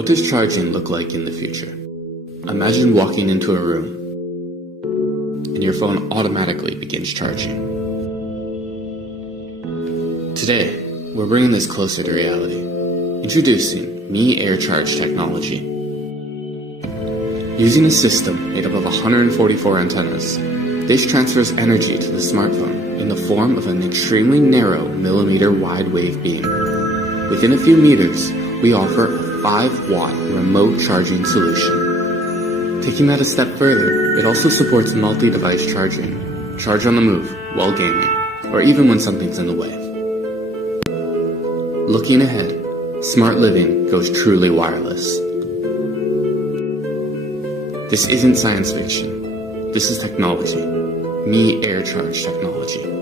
What does charging look like in the future? Imagine walking into a room and your phone automatically begins charging. Today, we're bringing this closer to reality. Introducing Mi Air Charge technology. Using a system made up of 144 antennas, this transfers energy to the smartphone in the form of an extremely narrow millimeter wide wave beam. Within a few meters, we offer a 5-watt remote charging solution. Taking that a step further, it also supports multi-device charging, charge on the move, while gaming, or even when something's in the way. Looking ahead, smart living goes truly wireless. This isn't science fiction. This is technology. Mi Air Charge technology.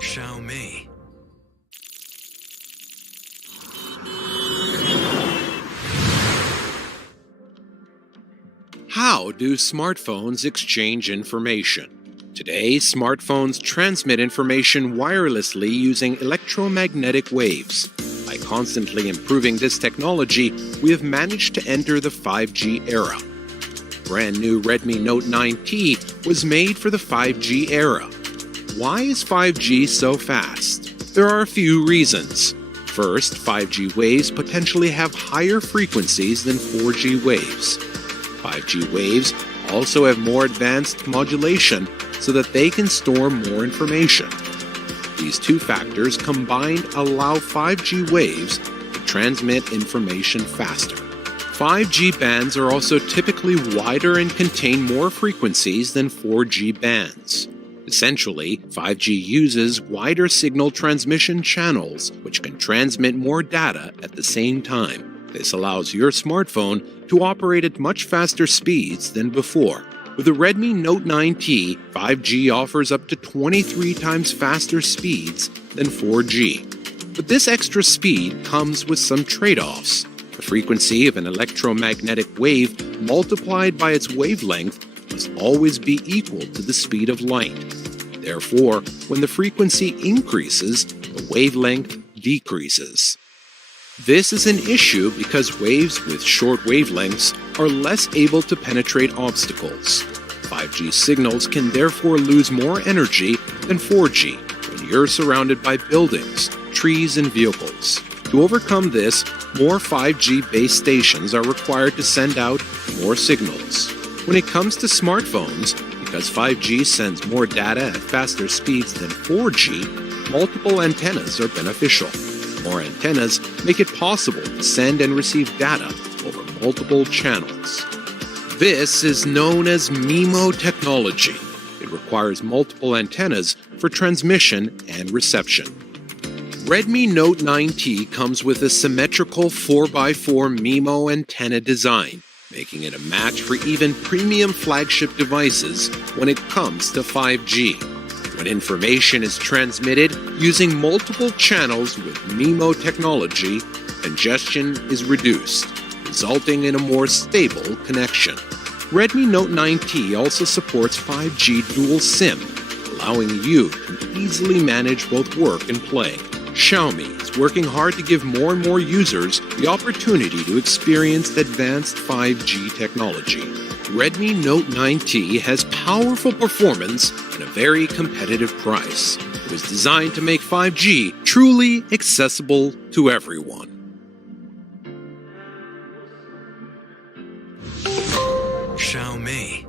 Xiaomi. How do smartphones exchange information? Today, smartphones transmit information wirelessly using electromagnetic waves. By constantly improving this technology, we have managed to enter the 5G era. Brand new Redmi Note 9T was made for the 5G era. Why is 5G so fast? There are a few reasons. First, 5G waves potentially have higher frequencies than 4G waves. 5G waves also have more advanced modulation so that they can store more information. These two factors combined allow 5G waves to transmit information faster. 5G bands are also typically wider and contain more frequencies than 4G bands. Essentially, 5G uses wider signal transmission channels, which can transmit more data at the same time. This allows your smartphone to operate at much faster speeds than before. With the Redmi Note 9T, 5G offers up to 23 times faster speeds than 4G. But this extra speed comes with some trade-offs. The frequency of an electromagnetic wave multiplied by its wavelength must always be equal to the speed of light. Therefore, when the frequency increases, the wavelength decreases. This is an issue because waves with short wavelengths are less able to penetrate obstacles. 5G signals can therefore lose more energy than 4G when you're surrounded by buildings, trees, and vehicles. To overcome this, more 5G base stations are required to send out more signals. When it comes to smartphones, because 5G sends more data at faster speeds than 4G, multiple antennas are beneficial. More antennas make it possible to send and receive data over multiple channels. This is known as MIMO technology. It requires multiple antennas for transmission and reception. Redmi Note 9T comes with a symmetrical 4x4 MIMO antenna design, making it a match for even premium flagship devices when it comes to 5G. When information is transmitted using multiple channels with MIMO technology, congestion is reduced, resulting in a more stable connection. Redmi Note 9T also supports 5G dual SIM, allowing you to easily manage both work and play. Xiaomi is working hard to give more and more users the opportunity to experience advanced 5G technology. Redmi Note 9T has powerful performance and a very competitive price. It was designed to make 5G truly accessible to everyone. Xiaomi.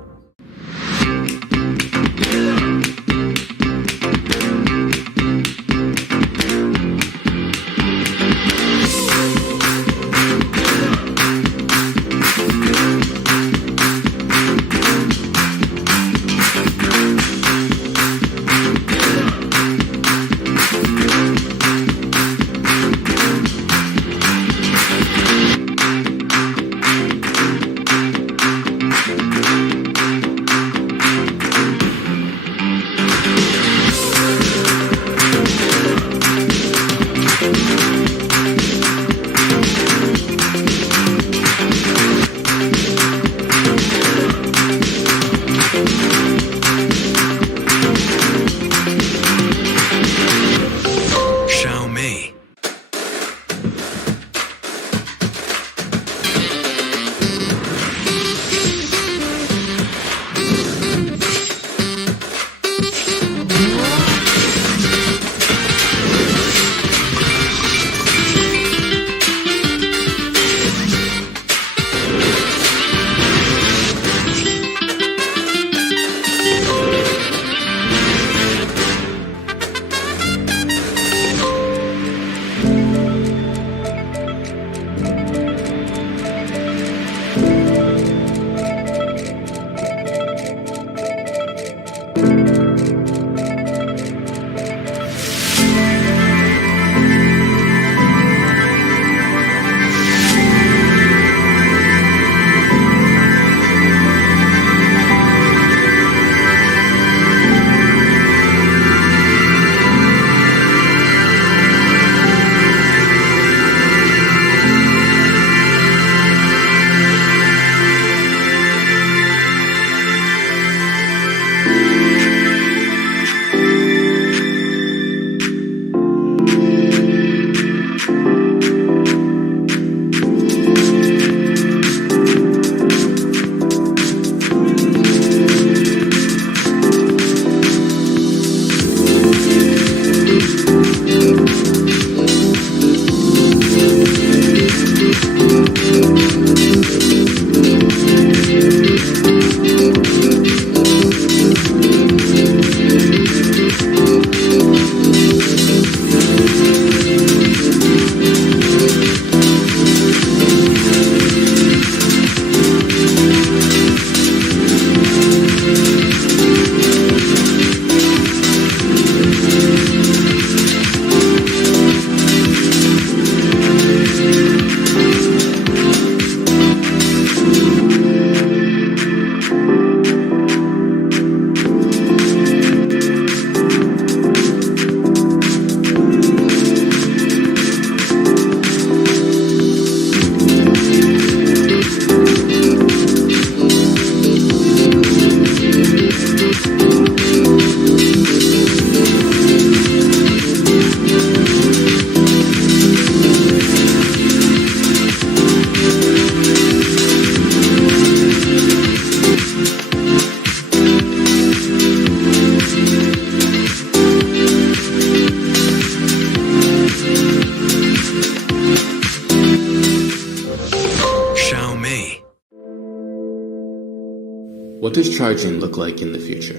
What does charging look like in the future?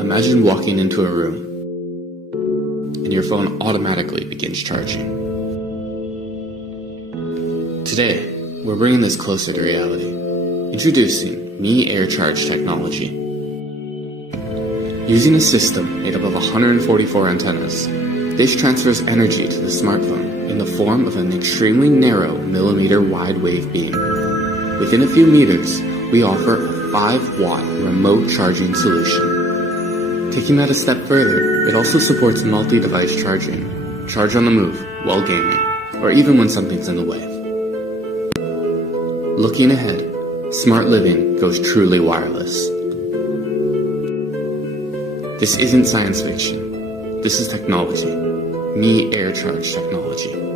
Imagine walking into a room and your phone automatically begins charging. Today, we're bringing this closer to reality. Introducing Mi Air Charge technology. Using a system made up of 144 antennas, this transfers energy to the smartphone in the form of an extremely narrow millimeter-wide wave beam. Within a few meters, we offer a 5-watt remote charging solution. Taking that a step further, it also supports multi-device charging, charge on the move, while gaming, or even when something's in the way. Looking ahead, smart living goes truly wireless. This isn't science fiction. This is technology. Mi Air Charge technology.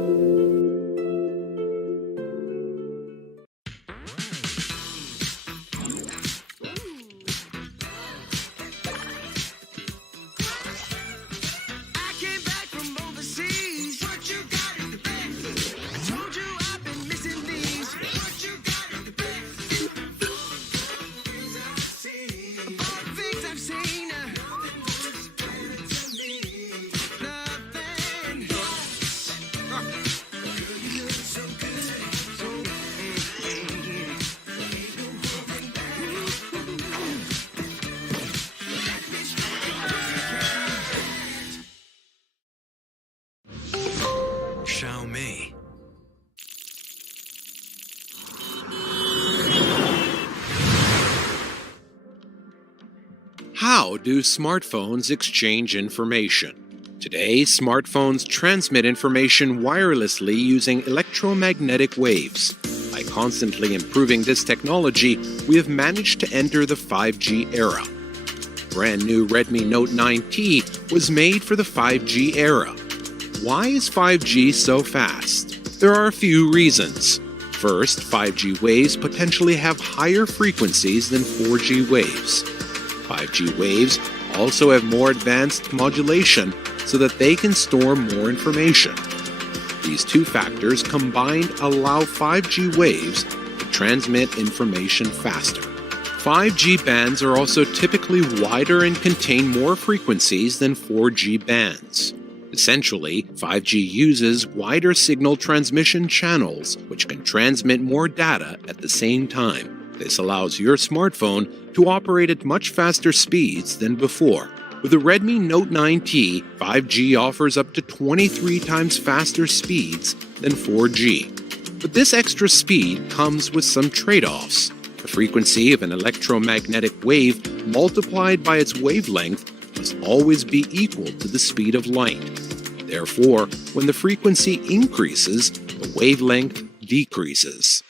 Xiaomi. How do smartphones exchange information? Today, smartphones transmit information wirelessly using electromagnetic waves. By constantly improving this technology, we have managed to enter the 5G era. Brand new Redmi Note 9T was made for the 5G era. Why is 5G so fast? There are a few reasons. First, 5G waves potentially have higher frequencies than 4G waves. 5G waves also have more advanced modulation so that they can store more information. These two factors combined allow 5G waves to transmit information faster. 5G bands are also typically wider and contain more frequencies than 4G bands. Essentially, 5G uses wider signal transmission channels, which can transmit more data at the same time. This allows your smartphone to operate at much faster speeds than before. With the Redmi Note 9T, 5G offers up to 23 times faster speeds than 4G. But this extra speed comes with some trade-offs. The frequency of an electromagnetic wave multiplied by its wavelength must always be equal to the speed of light. Therefore, when the frequency increases, the wavelength decreases.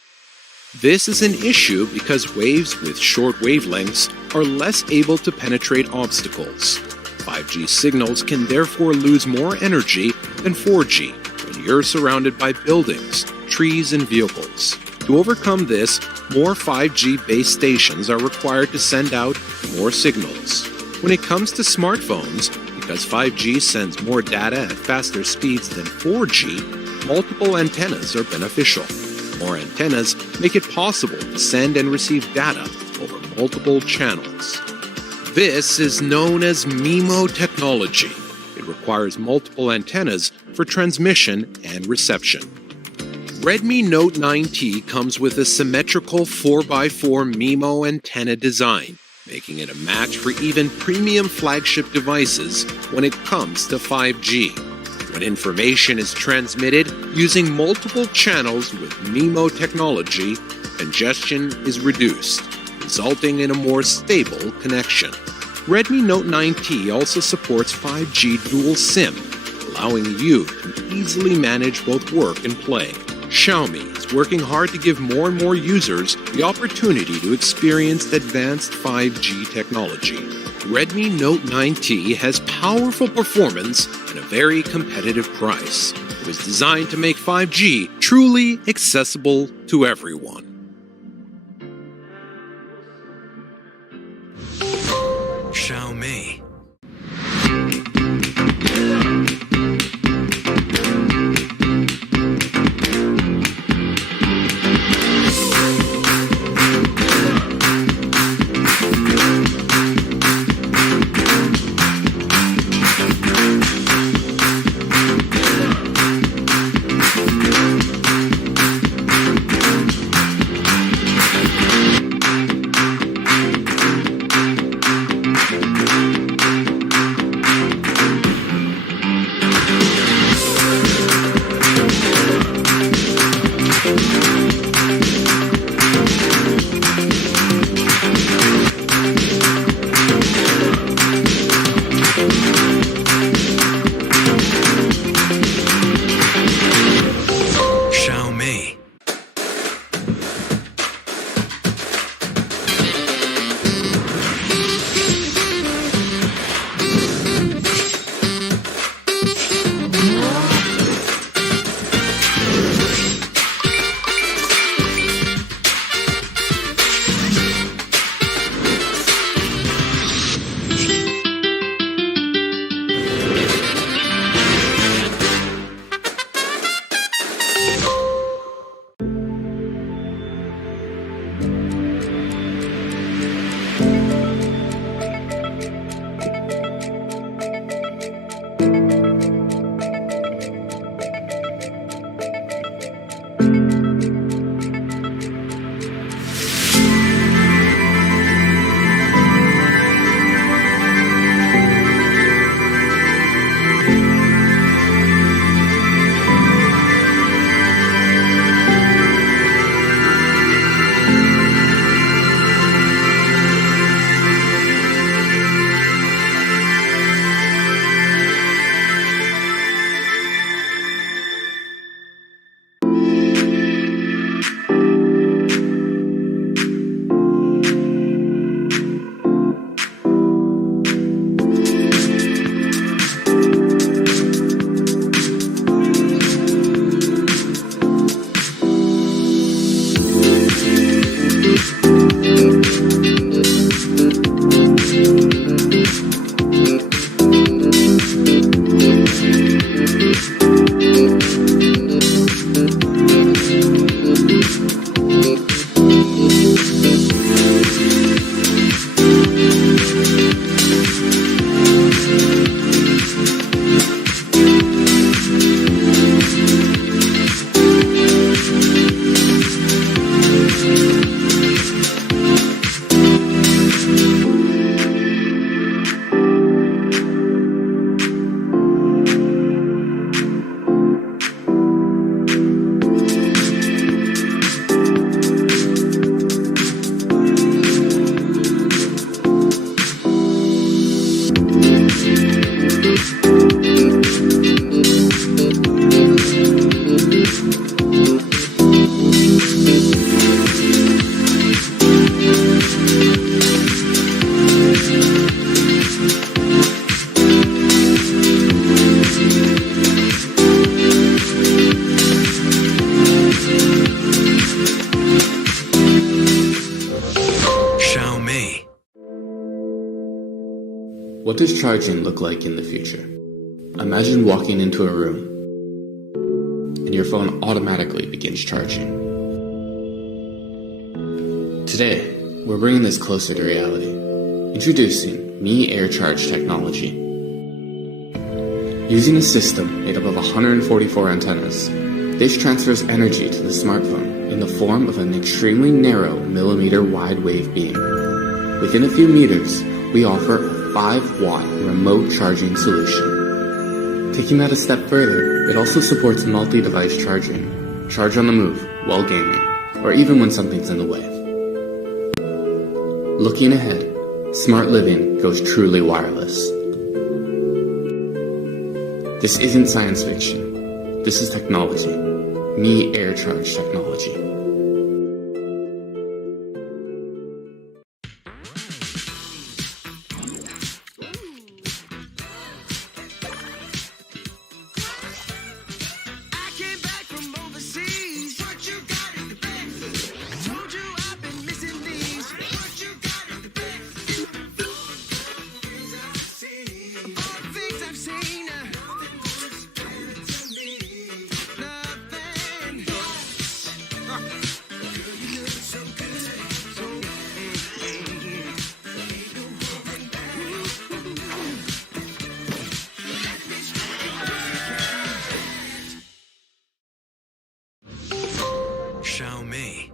This is an issue because waves with short wavelengths are less able to penetrate obstacles. 5G signals can therefore lose more energy than 4G when you're surrounded by buildings, trees, and vehicles. To overcome this, more 5G base stations are required to send out more signals. When it comes to smartphones, because 5G sends more data at faster speeds than 4G, multiple antennas are beneficial. More antennas make it possible to send and receive data over multiple channels. This is known as MIMO technology. It requires multiple antennas for transmission and reception. Redmi Note 9T comes with a symmetrical 4x4 MIMO antenna design, making it a match for even premium flagship devices when it comes to 5G. When information is transmitted using multiple channels with MIMO technology, congestion is reduced, resulting in a more stable connection. Redmi Note 9T also supports 5G dual SIM, allowing you to easily manage both work and play. Xiaomi is working hard to give more and more users the opportunity to experience advanced 5G technology. Redmi Note 9T has powerful performance and a very competitive price. It was designed to make 5G truly accessible to everyone. Xiaomi. What does charging look like in the future? Imagine walking into a room and your phone automatically begins charging. Today, we're bringing this closer to reality. Introducing Mi Air Charge technology. Using a system made up of 144 antennas, this transfers energy to the smartphone in the form of an extremely narrow millimeter wide wave beam. Within a few meters, we offer a 5-watt remote charging solution. Taking that a step further, it also supports multi-device charging, charge on the move, while gaming, or even when something's in the way. Looking ahead, smart living goes truly wireless. This isn't science fiction. This is technology. Mi Air Charge technology. Xiaomi.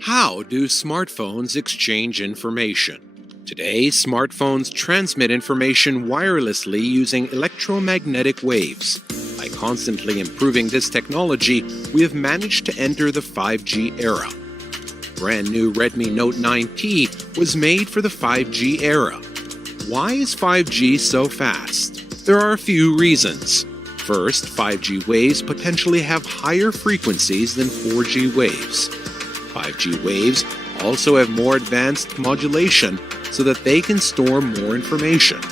How do smartphones exchange information? Today, smartphones transmit information wirelessly using electromagnetic waves. By constantly improving this technology, we have managed to enter the 5G era. Brand new Redmi Note 9T was made for the 5G era. Why is 5G so fast? There are a few reasons. First, 5G waves potentially have higher frequencies than 4G waves. 5G waves also have more advanced modulation so that they can store more information.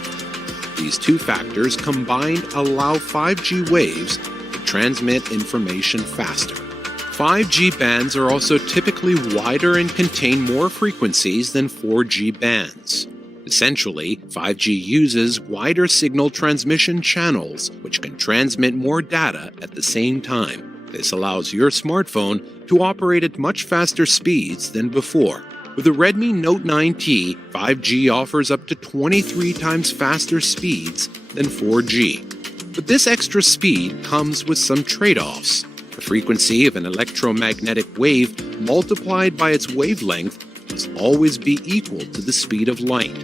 These two factors combined allow 5G waves to transmit information faster. 5G bands are also typically wider and contain more frequencies than 4G bands. Essentially, 5G uses wider signal transmission channels, which can transmit more data at the same time. This allows your smartphone to operate at much faster speeds than before. With the Redmi Note 9T, 5G offers up to 23 times faster speeds than 4G. But this extra speed comes with some trade-offs. The frequency of an electromagnetic wave multiplied by its wavelength must always be equal to the speed of light.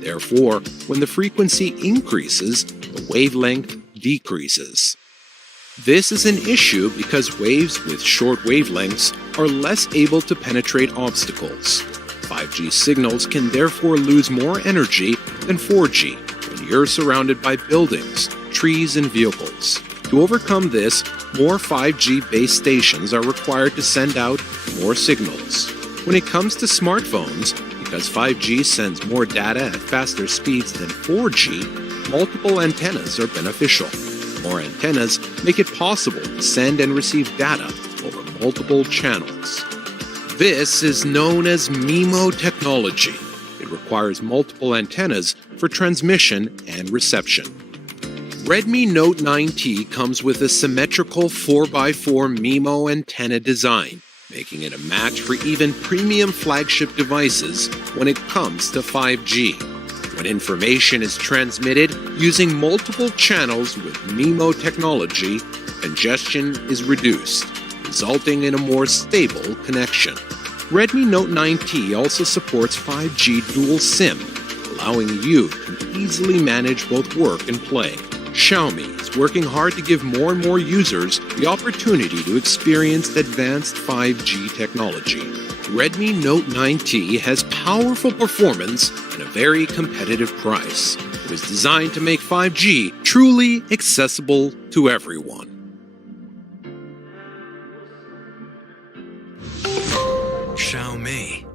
Therefore, when the frequency increases, the wavelength decreases. This is an issue because waves with short wavelengths are less able to penetrate obstacles. 5G signals can therefore lose more energy than 4G when you're surrounded by buildings, trees, and vehicles. To overcome this, more 5G base stations are required to send out more signals. When it comes to smartphones, because 5G sends more data at faster speeds than 4G, multiple antennas are beneficial. More antennas make it possible to send and receive data over multiple channels. This is known as MIMO technology. It requires multiple antennas for transmission and reception. Redmi Note 9T comes with a symmetrical 4x4 MIMO antenna design, making it a match for even premium flagship devices when it comes to 5G. When information is transmitted using multiple channels with MIMO technology, congestion is reduced, resulting in a more stable connection. Redmi Note 9T also supports 5G dual SIM, allowing you to easily manage both work and play. Xiaomi is working hard to give more and more users the opportunity to experience advanced 5G technology. Redmi Note 9T has powerful performance and a very competitive price. It was designed to make 5G truly accessible to everyone. Xiaomi.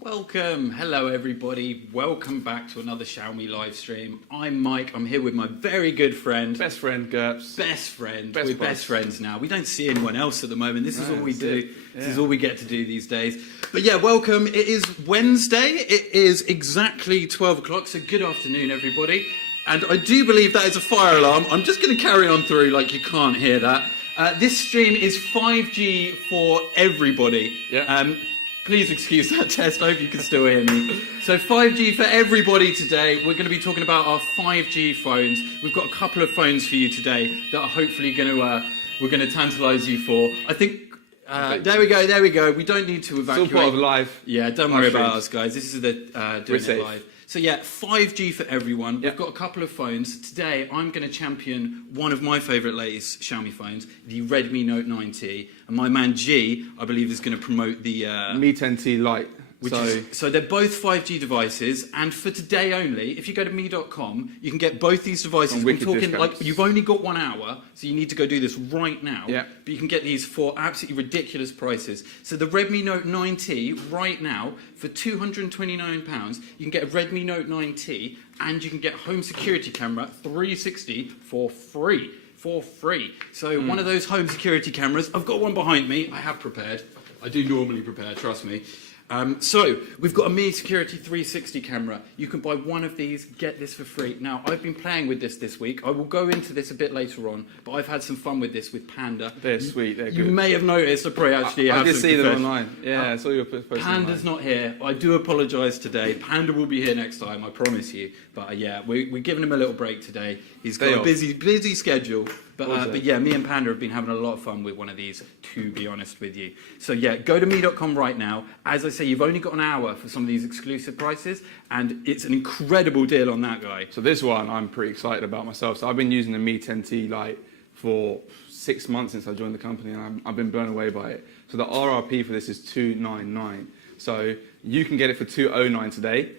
Welcome, hello everybody, welcome back to another Xiaomi live stream. I'm Mike, I'm here with my very good friend. Best friend, GURPS. Best friend, Best we're boss. best friends now. We don't see anyone else at the moment, this is all we do. Yeah. This is all we get to do these days. But yeah, welcome, it is Wednesday, it is exactly 12 o'clock, so good afternoon everybody. And I do believe that is a fire alarm, I'm just going to carry on through like you can't hear that. This stream is 5G for everybody. Yeah. Please excuse that test, I hope you can still hear me. So 5G for everybody today. We're going to be talking about our 5G phones. We've got a couple of phones for you today that are hopefully going to, we're going to tantalise you for. I think, there we go. We don't need to evacuate. Still part of live. Yeah, don't worry about us guys. This is the doing safe. it live. So yeah, 5G for everyone. Yep. We've got a couple of phones. Today, I'm going to champion one of my favourite latest Xiaomi phones, the Redmi Note 9T. And my man G, I believe, is going to promote the... Mi 10T Lite. So they're both 5G devices, and for today only, if you go to me.com, you can get both these devices. I'm talking discounts. like you've only got 1 hour, so you need to go do this right now. Yeah. But you can get these for absolutely ridiculous prices. So the Redmi Note 9T right now for £229, you can get a Redmi Note 9T, and you can get home security camera 360 for free. So one of those home security cameras. I've got one behind me. I have prepared. I do normally prepare. Trust me. So we've got a Mi Security 360 camera. You can buy one of these, get this for free. Now, I've been playing with this week. I will go into this a bit later on, but I've had some fun with this with Panda. They're sweet, they're good. You may have noticed, I probably actually I have did some see them confession. online. Yeah, I saw your post Panda's not here. I do apologise today. Panda will be here next time, I promise you. But yeah, we're giving him a little break today. He's got a busy schedule. But yeah, me and Panda have been having a lot of fun with one of these, to be honest with you. So yeah, go to me.com right now. As I say, you've only got an hour for some of these exclusive prices, and it's an incredible deal on that guy. So this one I'm pretty excited about myself. So I've been using the Mi 10T Lite for 6 months since I joined the company, and I've been blown away by it. So the RRP for this is $299. So you can get it for $209 today,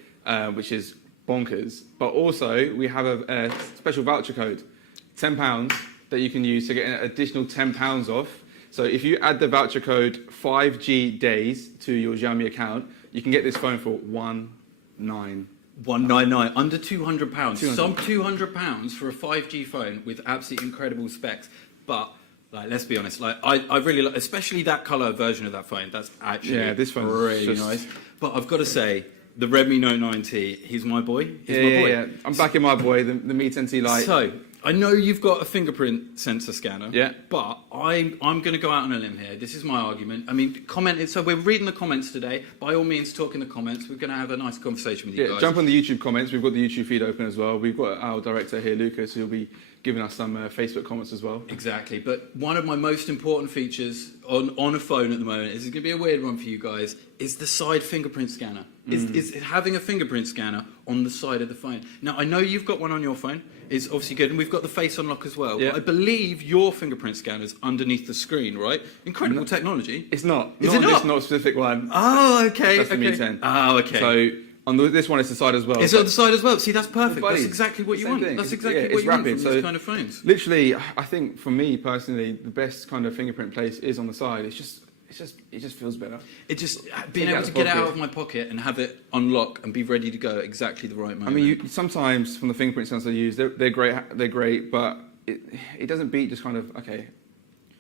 which is bonkers. But also we have a special voucher code, £10. That you can use to get an additional £10 off. So if you add the voucher code 5G days to your Xiaomi account, you can get this phone for $199. Under £200. Some £200 for a 5G phone with absolutely incredible specs. But like, let's be honest, like I really like, especially that colour version of that phone. That's actually this phone's really nice. But I've got to say, the Redmi Note 9T, he's my boy. He's my boy. Yeah. I'm backing my boy, the Mi 10T Lite. So, I know you've got a fingerprint sensor scanner, Yeah. but I'm going to go out on a limb here. This is my argument. I mean, so we're reading the comments today. By all means, talk in the comments. We're going to have a nice conversation with you guys. Jump on the YouTube comments. We've got the YouTube feed open as well. We've got our director here, Lucas, who'll be giving us some Facebook comments as well. Exactly. But one of my most important features on a phone at the moment, this is going to be a weird one for you guys, is the side fingerprint scanner. Is having a fingerprint scanner on the side of the phone. Now, I know you've got one on your phone. It's obviously good, and we've got the face unlock as well. Yeah. But I believe your fingerprint scanner is underneath the screen, right? Incredible technology. It's not. Is it not? This not specific one. Oh, okay. That's the Mi 10. Oh, okay. So on this one, it's the side as well. It's on the side as well. See, that's perfect. Buddies, That's exactly what you same want. thing. That's exactly Yeah, what it's you want rapid, from these so kind of phones. Literally, I think for me personally, the best kind of fingerprint place is on the side. It just feels better. It just being able to get it out of my pocket and have it unlock and be ready to go at exactly the right moment. I mean, sometimes from the fingerprint sensors I use, they're great, but it doesn't beat just kind of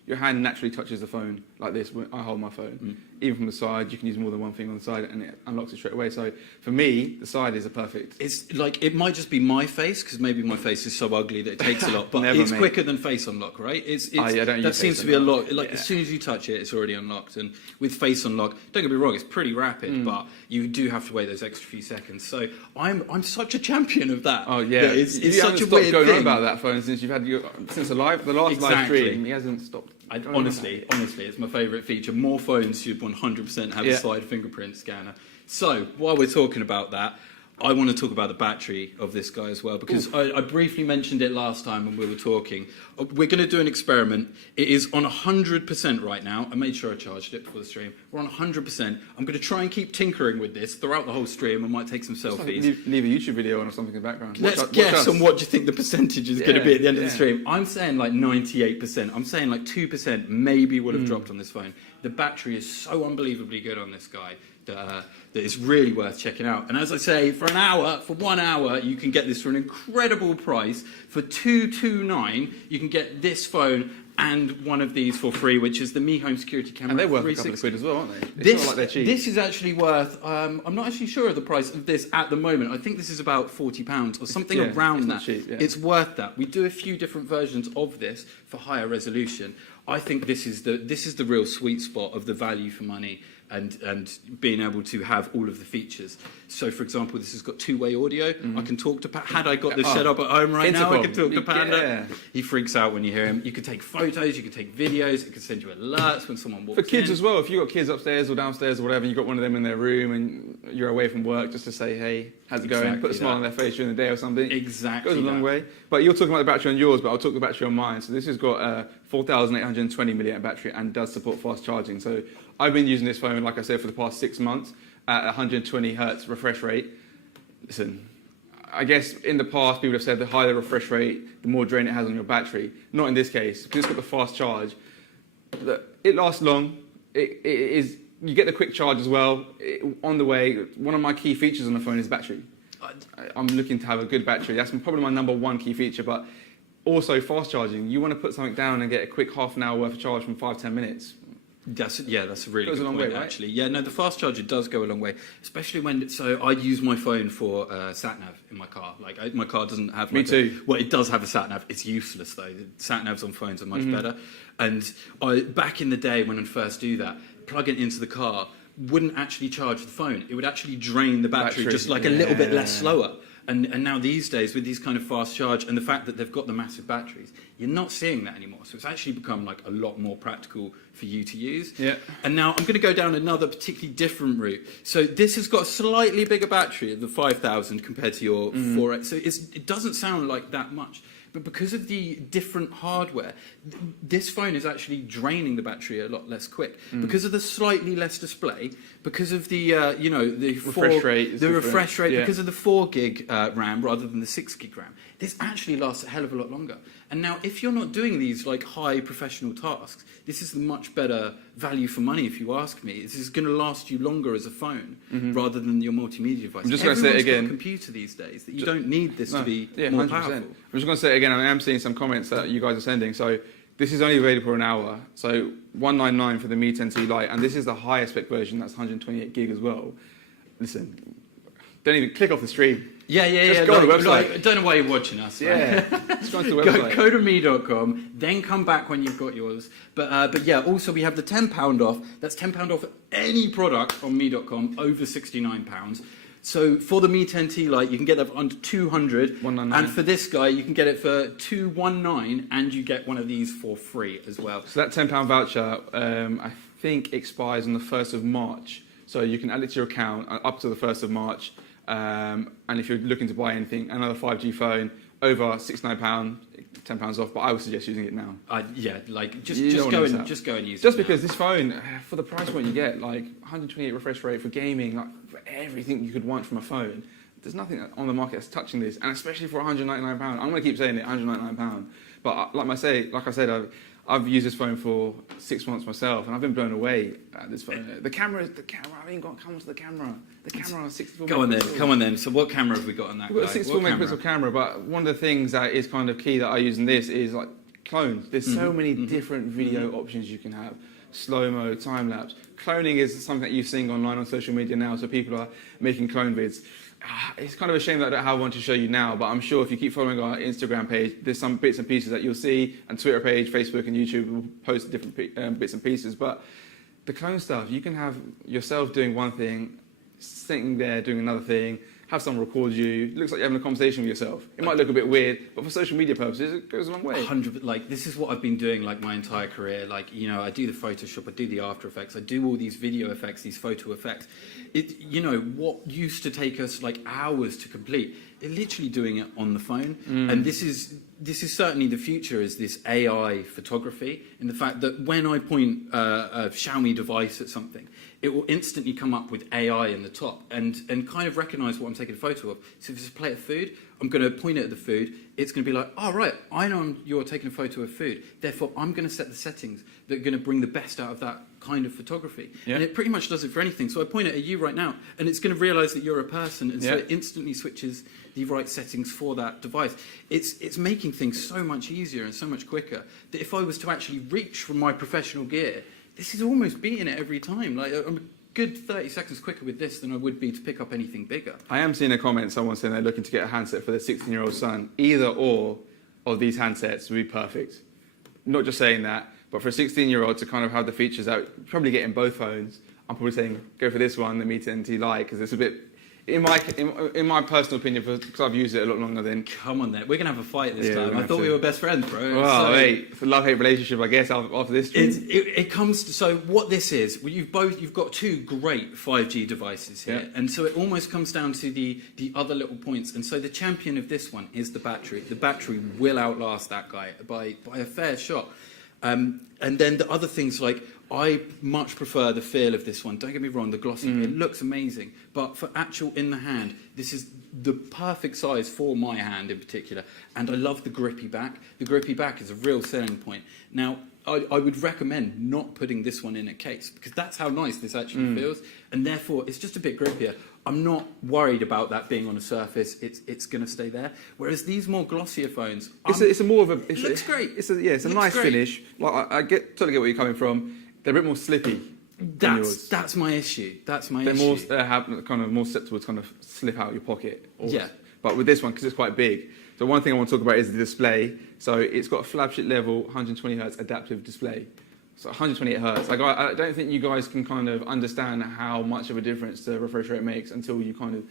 your hand naturally touches the phone like this when I hold my phone. Even from the side, you can use more than one thing on the side and it unlocks it straight away. So for me, the side is a perfect. It's like, it might just be my face, because maybe my face is so ugly that it takes a lot, but it's quicker than face unlock, right? That seems to be a lot. Like, as soon as you touch it, it's already unlocked. And with face unlock, don't get me wrong, it's pretty rapid, but you do have to wait those extra few seconds. So I'm such a champion of that. Oh yeah, it's you such a haven't weird stopped going thing. on about that phone since you've had the last live stream. He hasn't stopped. Honestly, it's my favourite feature. More phones should 100% have a side fingerprint scanner. So, while we're talking about that, I want to talk about the battery of this guy as well, because I briefly mentioned it last time when we were talking. We're going to do an experiment. It is on 100% right now. I made sure I charged it before the stream. We're on 100%. I'm going to try and keep tinkering with this throughout the whole stream. I might take some selfies. Leave a YouTube video on or something in the background. Let's guess on what do you think the percentage is going to be at the end of the stream. I'm saying like 98%. I'm saying like 2% maybe would have dropped on this phone. The battery is so unbelievably good on this guy. that is really worth checking out. And as I say, for 1 hour, you can get this for an incredible price. For $229, you can get this phone and one of these for free, which is the Mi Home Security Camera. And they're worth a couple of quid as well, aren't they? It's not like they're cheap. This is actually worth, I'm not actually sure of the price of this at the moment. I think this is about £40 or something around that. Cheap, yeah. It's worth that. We do a few different versions of this for higher resolution. I think this is the real sweet spot of the value for money and being able to have all of the features. So, for example, this has got two-way audio. I can talk to had I got this set up at home right now, I could talk to Panda. Yeah. He freaks out when you hear him. You can take photos, you can take videos, it can send you alerts when someone walks in. For kids as well, if you've got kids upstairs or downstairs or whatever, and you've got one of them in their room and you're away from work, just to say, hey, how's it going? Put a smile on their face during the day or something. Exactly. Goes a long way. But you're talking about the battery on yours, but I'll talk the battery on mine. So this has got a 4,820 milliamp battery and does support fast charging. So I've been using this phone, like I said, for the past 6 months at 120 hertz refresh rate. Listen, I guess in the past people have said the higher the refresh rate, the more drain it has on your battery. Not in this case, because it's got the fast charge. It lasts long. You get the quick charge as well. On the way, one of my key features on the phone is battery. I'm looking to have a good battery. That's probably my #1 key feature, but also fast charging. You want to put something down and get a quick half an hour worth of charge from 5-10 minutes. That's a really good point, way, right? actually. Yeah, no, the fast charger does go a long way, especially when. So I use my phone for sat nav in my car. Like my car doesn't have. Me too. Well, it does have a sat nav. It's useless though. The sat navs on phones are much better. And back in the day when I'd first do that, plug it into the car wouldn't actually charge the phone. It would actually drain the battery. Just like a little bit less slower. And now these days, with these kind of fast charge and the fact that they've got the massive batteries, you're not seeing that anymore. So it's actually become like a lot more practical for you to use. Yeah. And now I'm going to go down another particularly different route. So this has got a slightly bigger battery, the 5,000 compared to your 4X. So it doesn't sound like that much. But because of the different hardware, this phone is actually draining the battery a lot less quick. Because of the slightly less display, because of the refresh rate, because of the 4 gig RAM rather than the 6 gig RAM, this actually lasts a hell of a lot longer. And now, if you're not doing these like high professional tasks, this is much better value for money, if you ask me. This is going to last you longer as a phone rather than your multimedia device. I'm just going to say it again. Everyone's got a computer these days that you don't need this to be more 100%. powerful. I'm just going to say it again. I am seeing some comments that you guys are sending. So this is only available for an hour. So $199 for the Mi 10T Lite, and this is the highest spec version. That's 128 gig as well. Listen, don't even click off the stream. Yeah. Go on the website. I don't know why you're watching us. Yeah, just go to the website. Go to me.com, then come back when you've got yours. But yeah, also we have the £10 off. That's £10 off any product on me.com over £69. So for the Mi 10T Lite, you can get that for under 200, and for this guy, you can get it for 219, and you get one of these for free as well. So that £10 voucher, I think, expires on the 1st of March. So you can add it to your account up to the 1st of March. And if you're looking to buy anything, another 5G phone over £69, £10 off. But I would suggest using it now. Yeah, like just go and use it. Just because this phone, for the price point you get, like 128 refresh rate for gaming, like for everything you could want from a phone. There's nothing on the market that's touching this, and especially for £199. I'm going to keep saying it, £199. But like I said, I've used this phone for 6 months myself, and I've been blown away at this phone. The camera. I ain't got to come on to the camera. The camera, 64 megapixels. Come on then. So what camera have we got on that? We've got a 64 megapixel camera, but one of the things that is kind of key that I use in this is like clones. There's so many different video options you can have. Slow-mo, time-lapse. Cloning is something that you're seeing online on social media now, so people are making clone vids. It's kind of a shame that I don't have one to show you now, but I'm sure if you keep following our Instagram page, there's some bits and pieces that you'll see, and Twitter page, Facebook and YouTube will post different bits and pieces. But the clone stuff, you can have yourself doing one thing, sitting there doing another thing, have someone record you. It looks like you're having a conversation with yourself. It might look a bit weird, but for social media purposes, it goes a long way. 100%. Like, this is what I've been doing, like, my entire career. Like, you know, I do the Photoshop, I do the After Effects, I do all these video effects, these photo effects. You know, what used to take us, like, hours to complete, they're literally doing it on the phone. And this is certainly the future, is this AI photography, in the fact that when I point a Xiaomi device at something, it will instantly come up with AI in the top and kind of recognise what I'm taking a photo of. So if it's a plate of food, I'm going to point it at the food. It's going to be like, oh, right, I know you're taking a photo of food. Therefore, I'm going to set the settings that are going to bring the best out of that kind of photography. Yeah. And it pretty much does it for anything. So I point it at you right now, and it's going to realise that you're a person, and so it instantly switches the right settings for that device. It's making things so much easier and so much quicker that if I was to actually reach for my professional gear, this is almost beating it every time. Like, I'm a good 30 seconds quicker with this than I would be to pick up anything bigger. I am seeing a comment, someone saying they're looking to get a handset for their 16-year-old son. Either or of these handsets would be perfect. Not just saying that, but for a 16-year-old to kind of have the features out, probably getting both phones, I'm probably saying go for this one, the Mi 10T Lite, because it's a bit, in my personal opinion, because I've used it a lot longer than... Come on then, we're going to have a fight this time. I thought to. we were best friends, bro. Well, So- wait, it's a love-hate relationship, I guess, after this stream. It comes to, so what this is, well, you've got two great 5G devices here, Yeah. and so it almost comes down to the other little points. And so the champion of this one is the battery. The battery will outlast that guy by a fair shot. And then the other things, like, I much prefer the feel of this one. Don't get me wrong, the glossy, it looks amazing. But for actual in the hand, this is the perfect size for my hand in particular. And I love the grippy back. The grippy back is a real selling point. Now, I would recommend not putting this one in a case, because that's how nice this actually feels. And therefore, it's just a bit grippier. I'm not worried about that being on a surface. It's going to stay there. Whereas these more glossier phones, It's a more of a... it looks great. It's a nice great. finish. Like, I totally get where you're coming from. They're a bit more slippy than yours. That's my issue. That's my They're issue. more kind of more susceptible to kind of slip out your pocket. Almost. Yeah. But with this one, because it's quite big, so one thing I want to talk about is the display. So it's got a flagship level 120 hertz adaptive display. So 128 hertz. Like I don't think you guys can kind of understand how much of a difference the refresh rate makes until you kind of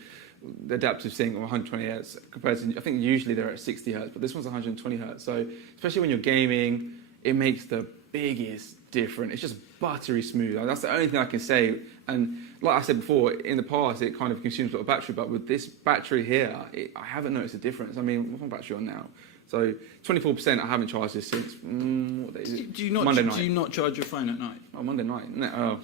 the adaptive sync of 120 hertz compared to, I think usually they're at 60 hertz, but this one's 120 hertz. So especially when you're gaming, it makes the biggest difference. It's just buttery smooth. That's the only thing I can say. And like I said before, in the past, it kind of consumes a lot of battery, but with this battery here, I haven't noticed a difference. I mean, what's my battery on now? So 24%, I haven't charged this since, what day is it? Monday night. Do you not charge your phone at night? Oh, Monday night. No, oh.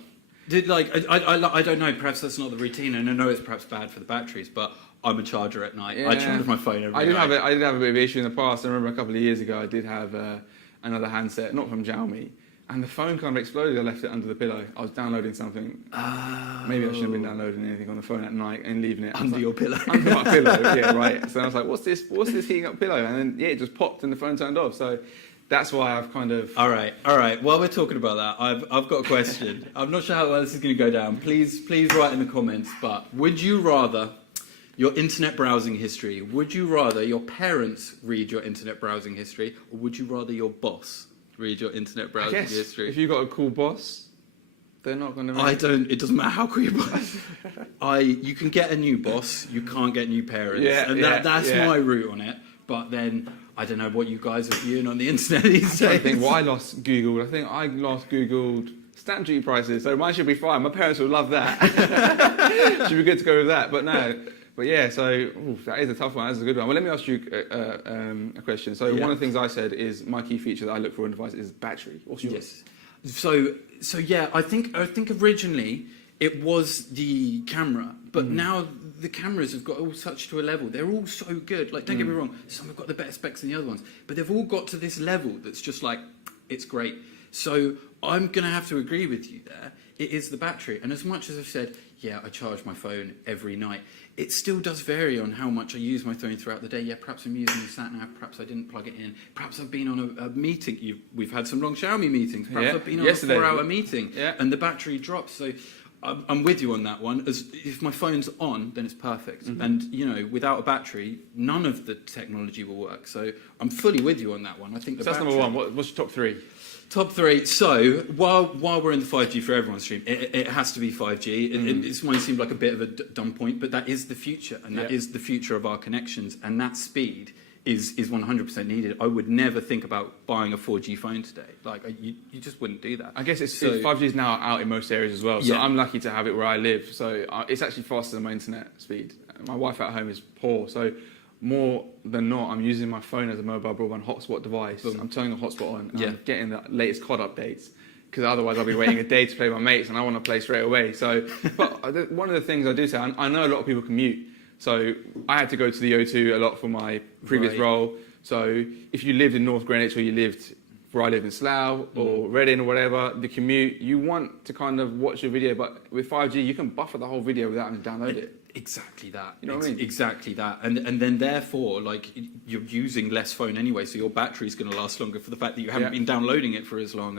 I don't know, perhaps that's not the routine, and I know it's perhaps bad for the batteries, but I'm a charger at night. I charge my phone every night. I did have a bit of an issue in the past. I remember a couple of years ago, I did have another handset, not from Xiaomi, and the phone kind of exploded. I left it under the pillow. I was downloading something. Maybe I shouldn't have been downloading anything on the phone at night and leaving it Under your pillow. Under my pillow, yeah, right. So I was like, what's this heating up pillow? And then, yeah, it just popped and the phone turned off. So that's why I've kind of... All right. While we're talking about that, I've got a question. I'm not sure how well this is going to go down. Please write in the comments, but would you rather your internet browsing history, would you rather your parents read your internet browsing history, or would you rather your boss read your internet browsing history? If you've got a cool boss, they're not going to... It doesn't matter how cool your boss. You can get a new boss, you can't get new parents. Yeah, and that's my route on it. But then, I don't know what you guys are viewing on the internet these days. I think I last Googled stamp duty prices, so mine should be fine. My parents would love that. Should be good to go with that, but no. But yeah, so that is a tough one. That's a good one. Well, let me ask you a question. So one of the things I said is my key feature that I look for in a device is battery. What's yours? Yes. So yeah, I think originally it was the camera, but now the cameras have got all such to a level. They're all so good. Like, don't get me wrong, some have got the better specs than the other ones, but they've all got to this level that's just like, it's great. So I'm going to have to agree with you there. It is the battery. And as much as I've said, yeah, I charge my phone every night, it still does vary on how much I use my phone throughout the day. Yeah, perhaps I'm using the sat-nav, perhaps I didn't plug it in, perhaps I've been on a meeting. We've had some long Xiaomi meetings, perhaps I've been on yesterday, a 4-hour meeting, and the battery drops. So I'm with you on that one. As if my phone's on, then it's perfect. And, you know, without a battery, none of the technology will work. So I'm fully with you on that one. I think that's number one. What's your top three? Top three. So while we're in the 5G for everyone stream, it has to be 5G. It might seem like a bit of a dumb point, but that is the future, and that is the future of our connections. And that speed is 100% needed. I would never think about buying a 4G phone today. Like, you just wouldn't do that. I guess 5G is now out in most areas as well. So I'm lucky to have it where I live. So it's actually faster than my internet speed. My Wi-Fi at home is poor. So more than not, I'm using my phone as a mobile broadband hotspot device. I'm turning the hotspot on and I'm getting the latest COD updates, because otherwise I'll be waiting a day to play with my mates and I want to play straight away. So, but one of the things I do say, I know a lot of people commute. So I had to go to the O2 a lot for my previous role. So if you lived in North Greenwich or you lived where I live in Slough or Reading or whatever, the commute, you want to kind of watch your video, but with 5G, you can buffer the whole video without having to download it. Exactly that. You know what I mean? Exactly that. And then therefore, like, you're using less phone anyway, so your battery's going to last longer for the fact that you haven't been downloading it for as long.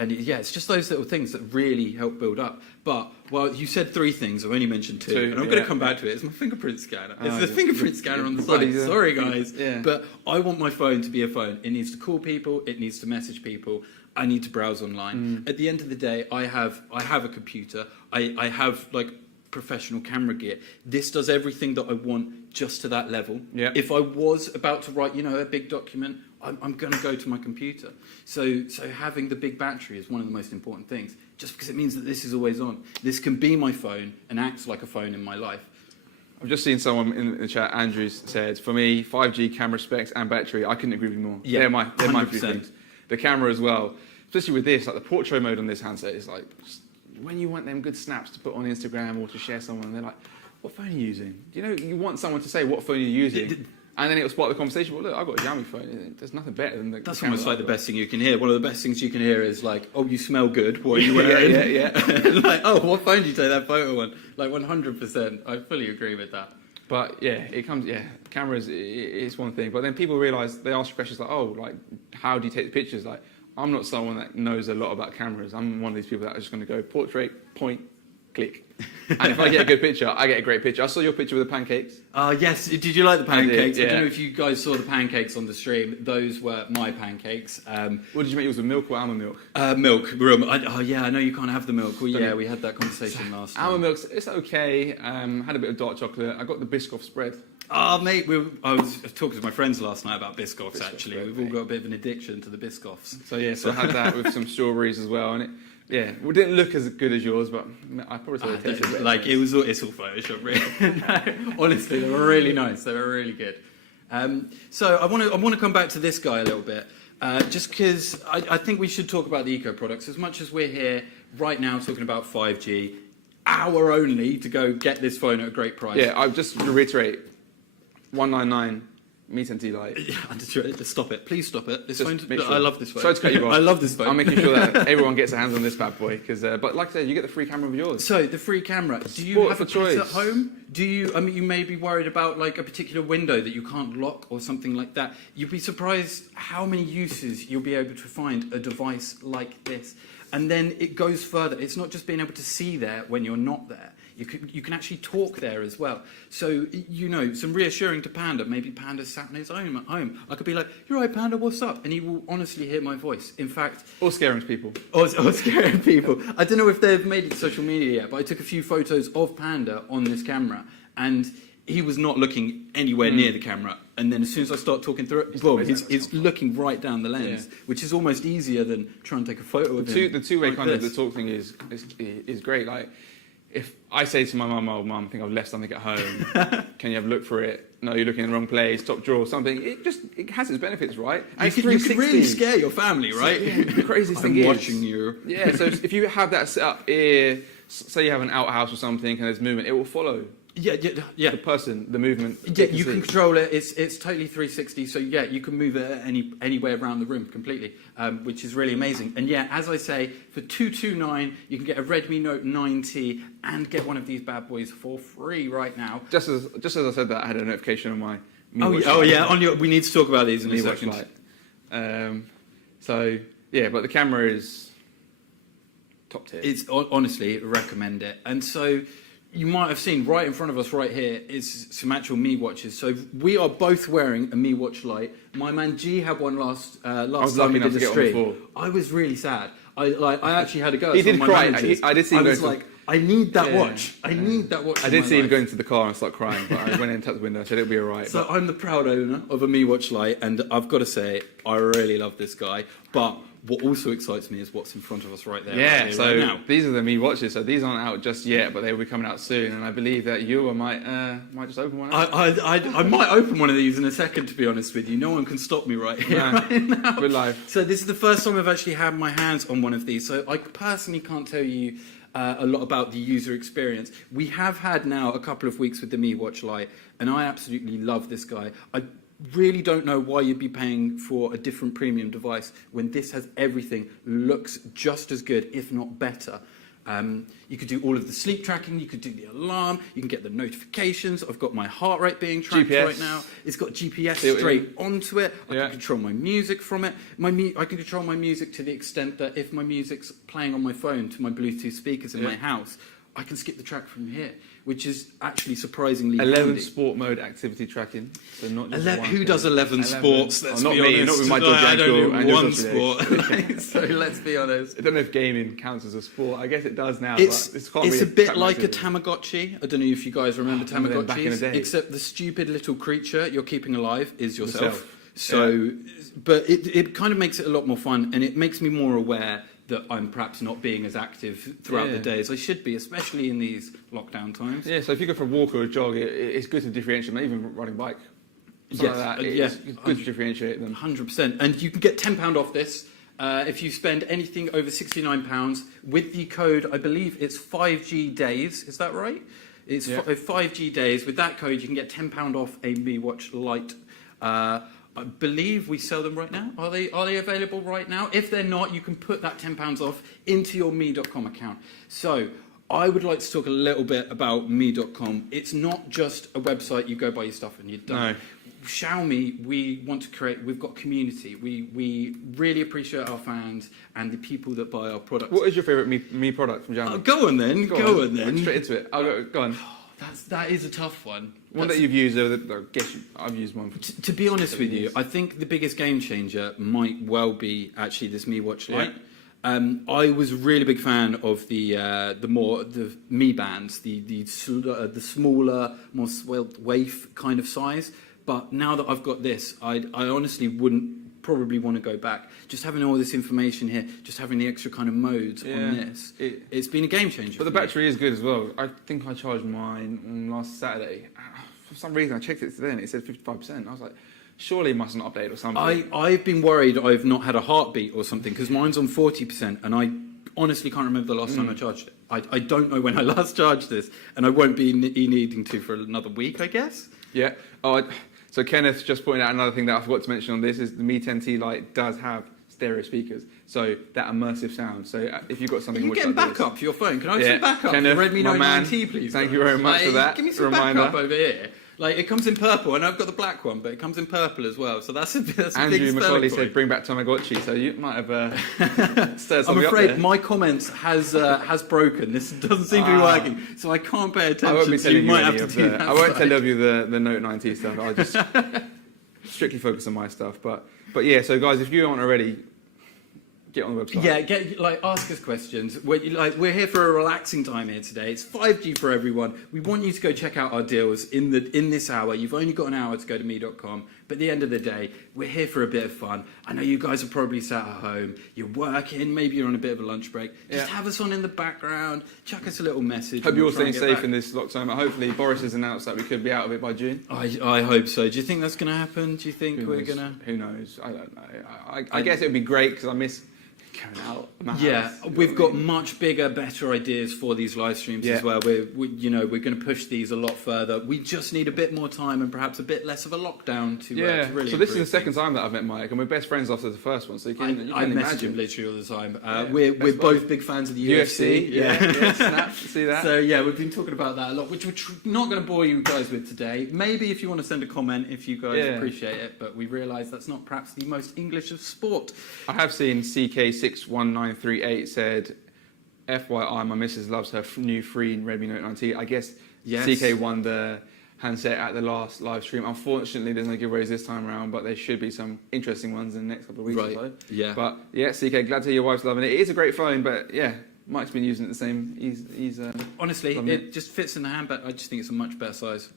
And it's just those little things that really help build up. But, well, you said 3 things. I've only mentioned 2. And I'm going to come back to it. It's my fingerprint scanner. It's the fingerprint scanner on the side. Sorry, guys. But I want my phone to be a phone. It needs to call people. It needs to message people. I need to browse online. At the end of the day, I have a computer. I have, like, professional camera gear. This does everything that I want just to that level. If I was about to write, a big document, I'm going to go to my computer. So having the big battery is one of the most important things, just because it means that this is always on. This can be my phone and acts like a phone in my life. I've just seen someone in the chat, Andrews, said, for me, 5G camera specs and battery, I couldn't agree with you more. Yeah, they're my 100%. few things. The camera as well, especially with this, like the portrait mode on this handset is like, when you want them good snaps to put on Instagram or to share someone, they're like, what phone are you using? You want someone to say what phone you're using, and then it'll spark the conversation. Well, look, I've got a Xiaomi phone. There's nothing better than the That's camera almost like the best thing you can hear. One of the best things you can hear is like, oh, you smell good. What are you wearing? Like, oh, what phone did you take that photo on? Like 100%. I fully agree with that. But cameras, it's one thing. But then people realise, they ask questions like, oh, like, how do you take the pictures? Like, I'm not someone that knows a lot about cameras. I'm one of these people that are just going to go portrait, point, click. And if I get a good picture, I get a great picture. I saw your picture with the pancakes. Yes. Did you like the pancakes? I did, I don't know if you guys saw the pancakes on the stream. Those were my pancakes. What did you make yours with, milk or almond milk? Milk. I know you can't have the milk. Well, we had that conversation last time. Almond milk's, it's okay. Had a bit of dark chocolate. I got the Biscoff spread. Oh, mate, I was talking to my friends last night about Biscoffs, actually. Spread, We've all got a bit of an addiction to the Biscoffs. So I had that with some strawberries as well, and it didn't look as good as yours, but I probably thought it tasted better. Like, it's all Photoshop, really. No, honestly, they were really nice. They were really good. So I want to come back to this guy a little bit, just because I think we should talk about the eco products. As much as we're here right now talking about 5G, hour only to go get this phone at a great price. Yeah, I just reiterate, 199 meet and tea light. Just stop it. Please stop it. I love this phone. Sorry to cut you off. I love this phone. I'm making sure that everyone gets their hands on this bad boy. But like I said, you get the free camera with yours. So, the free camera. Do you have a choice at home? You may be worried about like a particular window that you can't lock or something like that. You'd be surprised how many uses you'll be able to find a device like this. And then it goes further. It's not just being able to see there when you're not there. You can actually talk there as well. So, some reassuring to Panda. Maybe Panda's sat on his own at home. I could be like, "You're right, Panda, what's up?" And he will honestly hear my voice. In fact... Or scaring people. Or scaring people. I don't know if they've made it to social media yet, but I took a few photos of Panda on this camera, and he was not looking anywhere near the camera. And then as soon as I start talking through it, boom, he's looking right down the lens, which is almost easier than trying to take a photo of him. The two-way kind of the talk thing is great. Like, if I say to my mum, "Oh, mum, I think I've left something at home. Can you have a look for it?" "No, you're looking in the wrong place. Top drawer, something." It has its benefits, right? And you can really scare your family, right? So, the craziest thing is, I'm watching you. Yeah. So if you have that set up here, say you have an outhouse or something, and there's movement, it will follow. Yeah. The person, the movement. Yeah, you can control it. It's totally 360. So yeah, you can move it anywhere around the room completely, which is really amazing. And yeah, as I say, for $229, you can get a Redmi Note 9T and get one of these bad boys for free right now. Just as I said that, I had a notification on my. We need to talk about these in a second. But the camera is top tier. It's honestly recommend it. And so. You might have seen right in front of us right here is some actual Mi watches. So we are both wearing a Mi Watch Lite. My man G had one last time we did the stream. I was really sad. I actually had a go. He did cry. I did see him. I was like, I need that watch. I need that watch. I did see him go into the car and start crying, but I went in and tapped the window. I said it'll be all right. So I'm the proud owner of a Mi Watch Lite, and I've got to say I really love this guy. But what also excites me is what's in front of us right there. Yeah, right so now. These are the Mi watches. So these aren't out just yet, but they will be coming out soon. And I believe that you might just open one. I might open one of these in a second, to be honest with you. No one can stop me right here, right now. Good life. So this is the first time I've actually had my hands on one of these. So I personally can't tell you a lot about the user experience. We have had now a couple of weeks with the Mi Watch Lite, and I absolutely love this guy. I really don't know why you'd be paying for a different premium device when this has everything, looks just as good, if not better. You could do all of the sleep tracking, you could do the alarm, you can get the notifications. I've got my heart rate being tracked GPS. right now. It's got GPS straight onto it. I can control my music from it. I can control my music to the extent that if my music's playing on my phone to my Bluetooth speakers in my house, I can skip the track from here, which is actually surprisingly 11 handy. sport mode activity tracking. So not just Who does 11 sports? Let's not be me, honest. not with my dodgy I don't ankle do and your one dodgy leg. sport. So let's be honest. I don't know if gaming counts as a sport. I guess it does now. It's but it's a bit like a Tamagotchi. I don't know if you guys remember remember them back in the Tamagotchis, day. except the stupid little creature you're keeping alive is yourself. Yourself. So, but it kind of makes it a lot more fun, and it makes me more aware that I'm perhaps not being as active throughout the day as I should be, especially in these lockdown times. Yeah, so if you go for a walk or a jog, it's good to differentiate them, even riding bike. Something like that. It's good to differentiate them. 100%. And you can get £10 off this if you spend anything over £69 with the code, I believe it's 5G days. Is that right? It's 5G days. With that code, you can get £10 off a Mi Watch Lite. I believe we sell them right now. Are they available right now? If they're not, you can put that £10 off into your Mi.com account. So I would like to talk a little bit about Mi.com. It's not just a website you go buy your stuff and you're done. No. Xiaomi, we want to create, we've got community. We really appreciate our fans and the people that buy our products. What is your favourite Mi product from Xiaomi? Go on then, go on then. Straight into it. Go on. That is a tough one. One that you've used over the... I guess I've used one. To be honest with you, I think the biggest game changer might well be actually this Mi Watch Lite. I was a really big fan of the Mi bands, the smaller, more svelte waif kind of size. But now that I've got this, I honestly wouldn't probably want to go back. Just having all this information here, just having the extra kind of modes on this, it's been a game changer. But the battery is good as well. I think I charged mine last Saturday. For some reason, I checked it today and it said 55%. I was like, surely it mustn't update or something. I've been worried I've not had a heartbeat or something because mine's on 40% and I honestly can't remember the last time I charged it. I don't know when I last charged this and I won't be needing to for another week, I guess. Yeah. So Kenneth just pointed out another thing that I forgot to mention on this is the Mi 10T Lite does have stereo speakers, so that immersive sound. So if you've got something, you getting like backup this, for your phone? Can I have some backup? Kenneth, for Redmi my Note man, 9T, please. Thank you very much for that. Give me some reminder. backup over here. Like it comes in purple, and I've got the black one, but it comes in purple as well. So that's a Andrew big McCauley point. said, "Bring back Tamagotchi." So you might have stirred I'm something up afraid there. my comments has broken. This doesn't seem to be working, so I can't pay attention. I won't be so you telling might you have any to of do the. that. I won't tell you the Note 9T stuff. I'll just strictly focus on my stuff. But yeah. So guys, if you aren't already, get on the website. Yeah, ask us questions. We're here for a relaxing time here today. It's 5G for everyone. We want you to go check out our deals in this hour. You've only got an hour to go to mi.com. But at the end of the day, we're here for a bit of fun. I know you guys are probably sat at home. You're working. Maybe you're on a bit of a lunch break. Just have us on in the background. Chuck us a little message. Hope you're all we'll try staying and get safe back. in this lockdown. Hopefully, Boris has announced that we could be out of it by June. I hope so. Do you think that's going to happen? Do you think we're going to... Who knows? I don't know. I guess it would be great because I miss going out. We've got much bigger, better ideas for these live streams as well. We're going to push these a lot further. We just need a bit more time and perhaps a bit less of a lockdown to really. So this is the improve second things. time that I've met Mike, and we're best friends after the first one. So you can I message imagine. him literally all the time. We're both big fans of the UFC. Yeah, snap. See that? So we've been talking about that a lot, which we're not going to bore you guys with today. Maybe if you want to send a comment, if you guys appreciate it, but we realise that's not perhaps the most English of sport. I have seen CK61938 said, FYI, my missus loves her new free Redmi Note 9T. I guess CK won the handset at the last live stream. Unfortunately, there's no giveaways this time around, but there should be some interesting ones in the next couple of weeks or so. Yeah. But yeah, CK, glad to hear your wife's loving it. It is a great phone, but yeah, Mike's been using it the same. He's honestly, it just fits in the handbag. I just think it's a much better size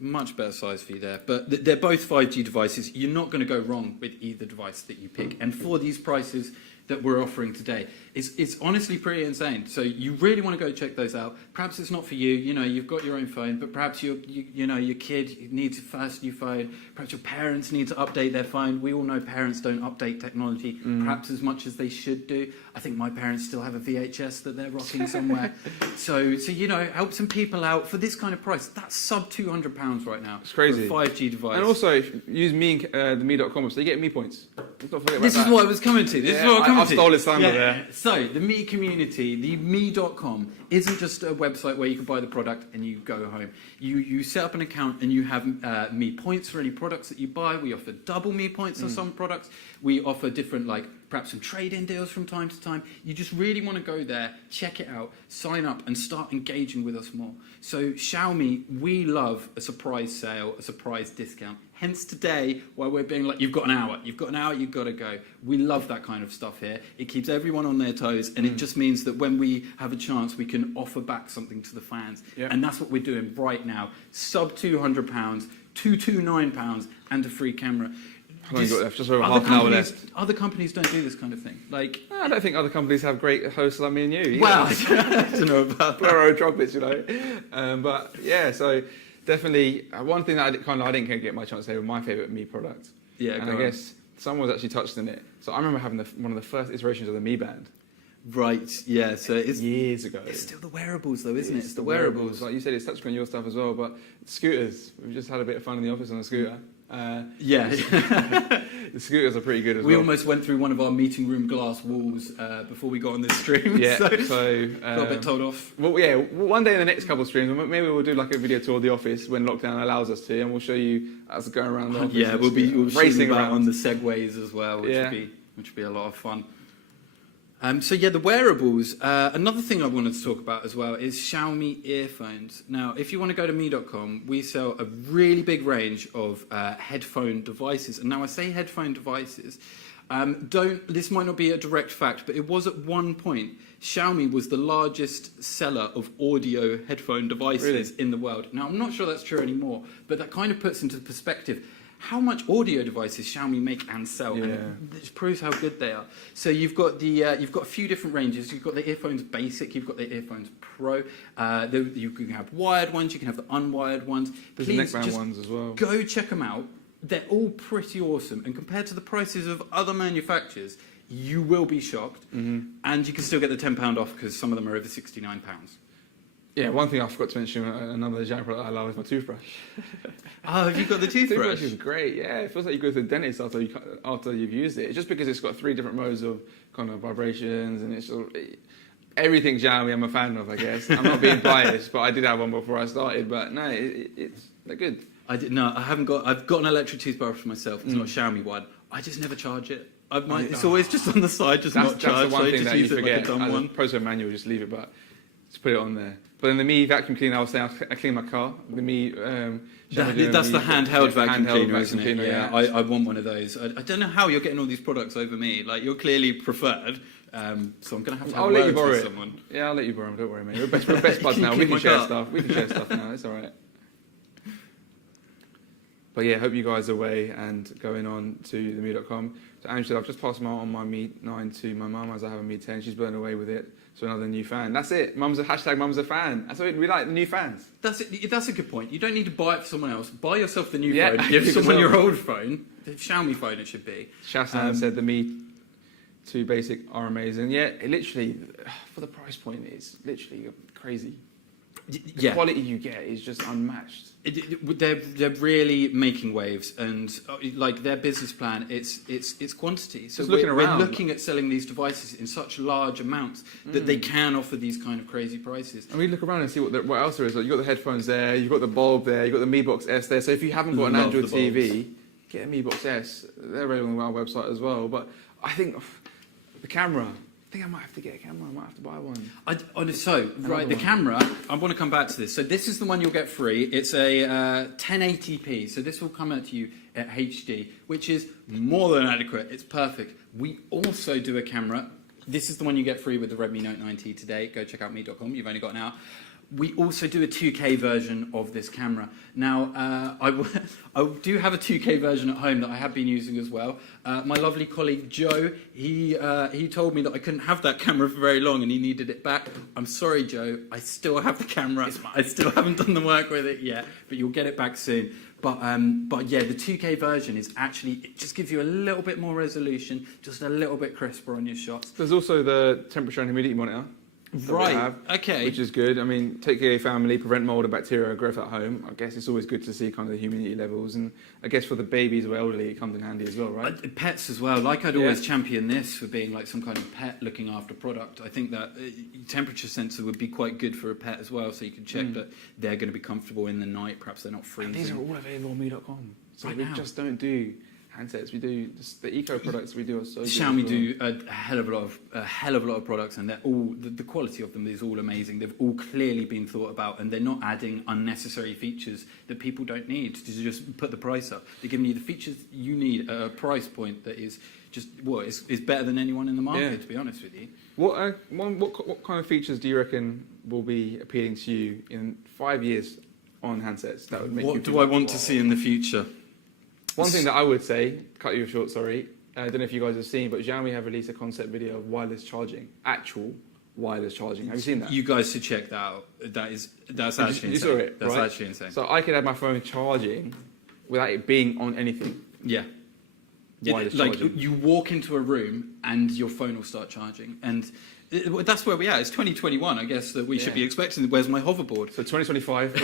for you there. But they're both 5G devices. You're not going to go wrong with either device that you pick. And for these prices, that we're offering today. It's honestly pretty insane. So you really want to go check those out. Perhaps it's not for you. You know, you've got your own phone, but perhaps your kid needs a first new phone. Perhaps your parents need to update their phone. We all know parents don't update technology perhaps as much as they should do. I think my parents still have a VHS that they're rocking somewhere. So you know, help some people out for this kind of price. That's sub £200 right now. It's crazy. For a 5G device. And also, if you use me, the me.com, so you get me points. Let's not forget about This is that. what I was coming to. This is what I'm coming I've to. stolen thunder there. So the Me community, the me.com, isn't just a website where you can buy the product and you go home. You set up an account and you have Me points for any products that you buy. We offer double Me points on some products. We offer different, like, perhaps some trade-in deals from time to time. You just really want to go there, check it out, sign up, and start engaging with us more. So Xiaomi, we love a surprise sale, a surprise discount. Hence today, why we're being like, you've got an hour, you've got to go. We love that kind of stuff here. It keeps everyone on their toes, and it just means that when we have a chance, we can offer back something to the fans. Yep. And that's what we're doing right now. Sub £200, £229, and a free camera. How long you got left? Just over half an hour left. Other companies don't do this kind of thing. Like, I don't think other companies have great hosts like me and you. well, I don't know about Blow our own trumpets, you know. But yeah, so definitely one thing that I didn't get my chance to say was my favourite Me product. Yeah, and go I on. guess someone was actually touched on it. So I remember having one of the first iterations of the Me Band Right, yeah, so it's years ago. It's still the wearables though, isn't it? It's the wearables. Like you said, it's touchscreen your stuff as well. But scooters, we've just had a bit of fun in the office on a scooter. Yeah. The scooters are pretty good as well. We almost went through one of our meeting room glass walls before we got on this stream. Yeah, so got a bit told off. Well, yeah, one day in the next couple of streams, maybe we'll do like a video tour of the office when lockdown allows us to, and we'll show you us going around the office. Yeah, we'll racing about around on the segways as well, which Yeah. would be a lot of fun. So yeah, the wearables. Another thing I wanted to talk about as well is Xiaomi earphones. Now, if you want to go to me.com, we sell a really big range of headphone devices. And now I say headphone devices. This might not be a direct fact, but it was at one point, Xiaomi was the largest seller of audio headphone devices in the world. Now, I'm not sure that's true anymore, but that kind of puts into perspective how much audio devices Xiaomi make and sell, and it proves how good they are. So you've got you've got a few different ranges. You've got the earphones basic, you've got the earphones pro. You can have wired ones, you can have the unwired ones. There's the neckband ones as well. Go check them out. They're all pretty awesome, and compared to the prices of other manufacturers, you will be shocked. And you can still get the £10 off because some of them are over £69. Yeah, one thing I forgot to mention, another Xiaomi product I love is my toothbrush. Oh, have you got the toothbrush? Toothbrush is great, yeah. It feels like you go to the dentist after you've used it. It's just because it's got 3 different modes of kind of vibrations, and it's everything Xiaomi I'm a fan of, I guess. I'm not being biased, but I did have one before I started. But no, they're good. I haven't got. I've got an electric toothbrush for myself. It's not a Xiaomi one. I just never charge it. It's always just on the side, just not charged. That's the one so thing that you forget. Like a dumb one. Pro manual, just leave it, but just put it on there. But in the Me vacuum cleaner, I was saying I clean my car. The Me. That's the handheld vacuum cleaner, isn't it? Yeah. I want one of those. I don't know how you're getting all these products over me. Like, you're clearly preferred. So I'm going to have I'll let you words borrow with it. someone. Yeah, I'll let you borrow them. Don't worry, mate. We're best buds now. We can share stuff. We can share stuff now. It's all right. But yeah, hope you guys are away and going on to the me.com. So Angela, I've just passed on my Me 9 to my mum as I have a Me 10. She's blown away with it. So another new fan. That's it. Mum's a fan. That's what we like, the new fans. That's a good point. You don't need to buy it for someone else. Buy yourself the new Yeah, phone. Give give someone yourself- your old phone. The Xiaomi phone it should be. Shassan said the Me 2 Basic are amazing. Yeah, it literally, for the price point, it's literally crazy. The quality you get is just unmatched. They're really making waves, and like their business plan, it's quantity. So we're looking at selling these devices in such large amounts that they can offer these kind of crazy prices. And we look around and see what else there is. Like, you've got the headphones there, you've got the bulb there, you've got the Mi Box S there. So if you haven't got an Android TV, get a Mi Box S. They're available on our website as well. But I think the camera. I think I might have to get a camera. I might have to buy one. The camera, I want to come back to this. So this is the one you'll get free. It's a 1080p. So this will come out to you at HD, which is more than adequate. It's perfect. We also do a camera. This is the one you get free with the Redmi Note 9T today. Go check out me.com. You've only got an hour. We also do a 2K version of this camera. Now, I do have a 2K version at home that I have been using as well. My lovely colleague Joe, he told me that I couldn't have that camera for very long and he needed it back. I'm sorry, Joe. I still have the camera. I still haven't done the work with it yet, but you'll get it back soon. But yeah, the 2K version is actually, it just gives you a little bit more resolution, just a little bit crisper on your shots. There's also the temperature and humidity monitor. Right, okay. Which is good. I mean, take care of your family, prevent mold and bacterial growth at home. I guess it's always good to see kind of the humidity levels. And I guess for the babies or elderly, it comes in handy as well, right? Pets as well. Like I'd always champion this for being like some kind of pet looking after product. I think that temperature sensor would be quite good for a pet as well, so you can check that they're going to be comfortable in the night. Perhaps they're not freezing. And these are all available on me.com. So right we now. Just don't do handsets. We do the eco products we do are so good. Xiaomi do a hell of a lot of products, and they're all the quality of them is all amazing. They've all clearly been thought about, and they're not adding unnecessary features that people don't need to just put the price up. They're giving you the features you need at a price point that is just is better than anyone in the market. To be honest with you. What kind of features do you reckon will be appealing to you in 5 years on handsets? That would make What do I want to see in the future? One thing that I would say, cut you short, sorry, I don't know if you guys have seen, but Xiaomi have released a concept video of wireless charging, actual wireless charging. Have you seen that? You guys should check that out. That's actually insane. You saw it, That's right? actually insane. So I could have my phone charging without it being on anything. Yeah. Wireless Like charging. you walk into a room and your phone will start charging, and that's where we are. It's 2021. I guess that we should be expecting. Where's my hoverboard? So 2025.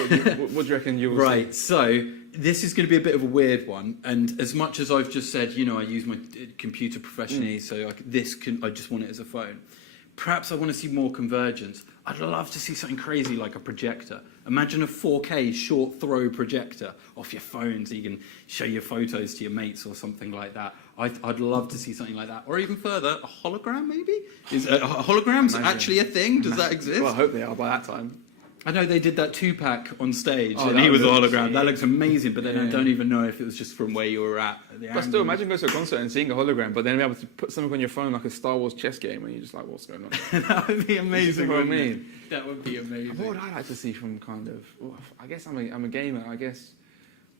What do you reckon you will Right. So this is going to be a bit of a weird one. And as much as I've just said, I use my computer professionally, so I just want it as a phone. Perhaps I want to see more convergence. I'd love to see something crazy like a projector. Imagine a 4K short throw projector off your phone so you can show your photos to your mates or something like that. I'd love to see something like that. Or even further, a hologram maybe? Is holograms actually a thing? Does that exist? Well, I hope they are by that time. I know they did that 2-pack on stage, and he was a hologram. That looks amazing, but then I don't even know if it was just from where you were at. But still, imagine going to a concert and seeing a hologram, but then be able to put something on your phone like a Star Wars chess game, and you're just like, what's going on? That would be amazing. What I mean? That would be amazing. What would I like to see from kind of? Well, I guess I'm a gamer. I guess.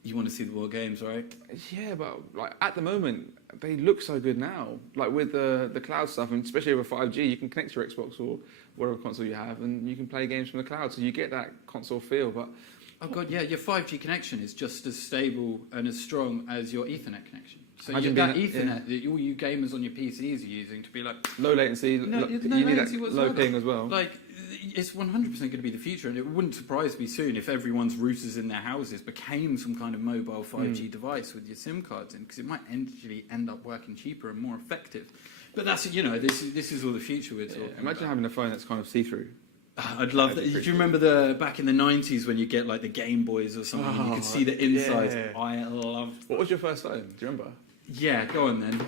You want to see the World Games, right? Yeah, but like at the moment, they look so good now. Like with the cloud stuff, and especially with 5G, you can connect to your Xbox or whatever console you have, and you can play games from the cloud, so you get that console feel. But oh god, yeah, your 5G connection is just as stable and as strong as your Ethernet connection. So you that Ethernet that all you gamers on your PCs are using to be like low latency, no you latency need that whatsoever. low ping as well. Like it's 100% going to be the future, and it wouldn't surprise me soon if everyone's routers in their houses became some kind of mobile 5G device with your SIM cards in, because it might actually end up working cheaper and more effective. But that's this is all the future we're talking about. Imagine having a phone that's kind of see-through. I'd love that. Do you remember back in the 90s when you get like the Game Boys or something, and you could see the inside? Yeah. I loved that. What was your first phone? Do you remember? Yeah, go on then.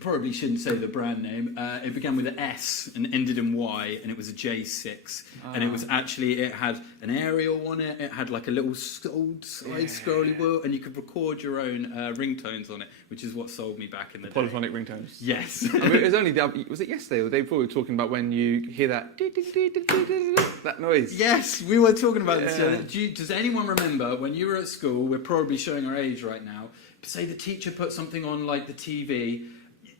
Probably shouldn't say the brand name. It began with an S and ended in Y, and it was a J6. And it was actually, it had an aerial on it. It had like a little old side-scrolly wheel, and you could record your own ringtones on it, which is what sold me back in the day. Polyphonic ringtones. Yes. I mean, it was only was it yesterday or the day before we were talking about when you hear that that noise? Yes, we were talking about this. Yeah. Does anyone remember when you were at school? We're probably showing our age right now. Say the teacher put something on like the TV.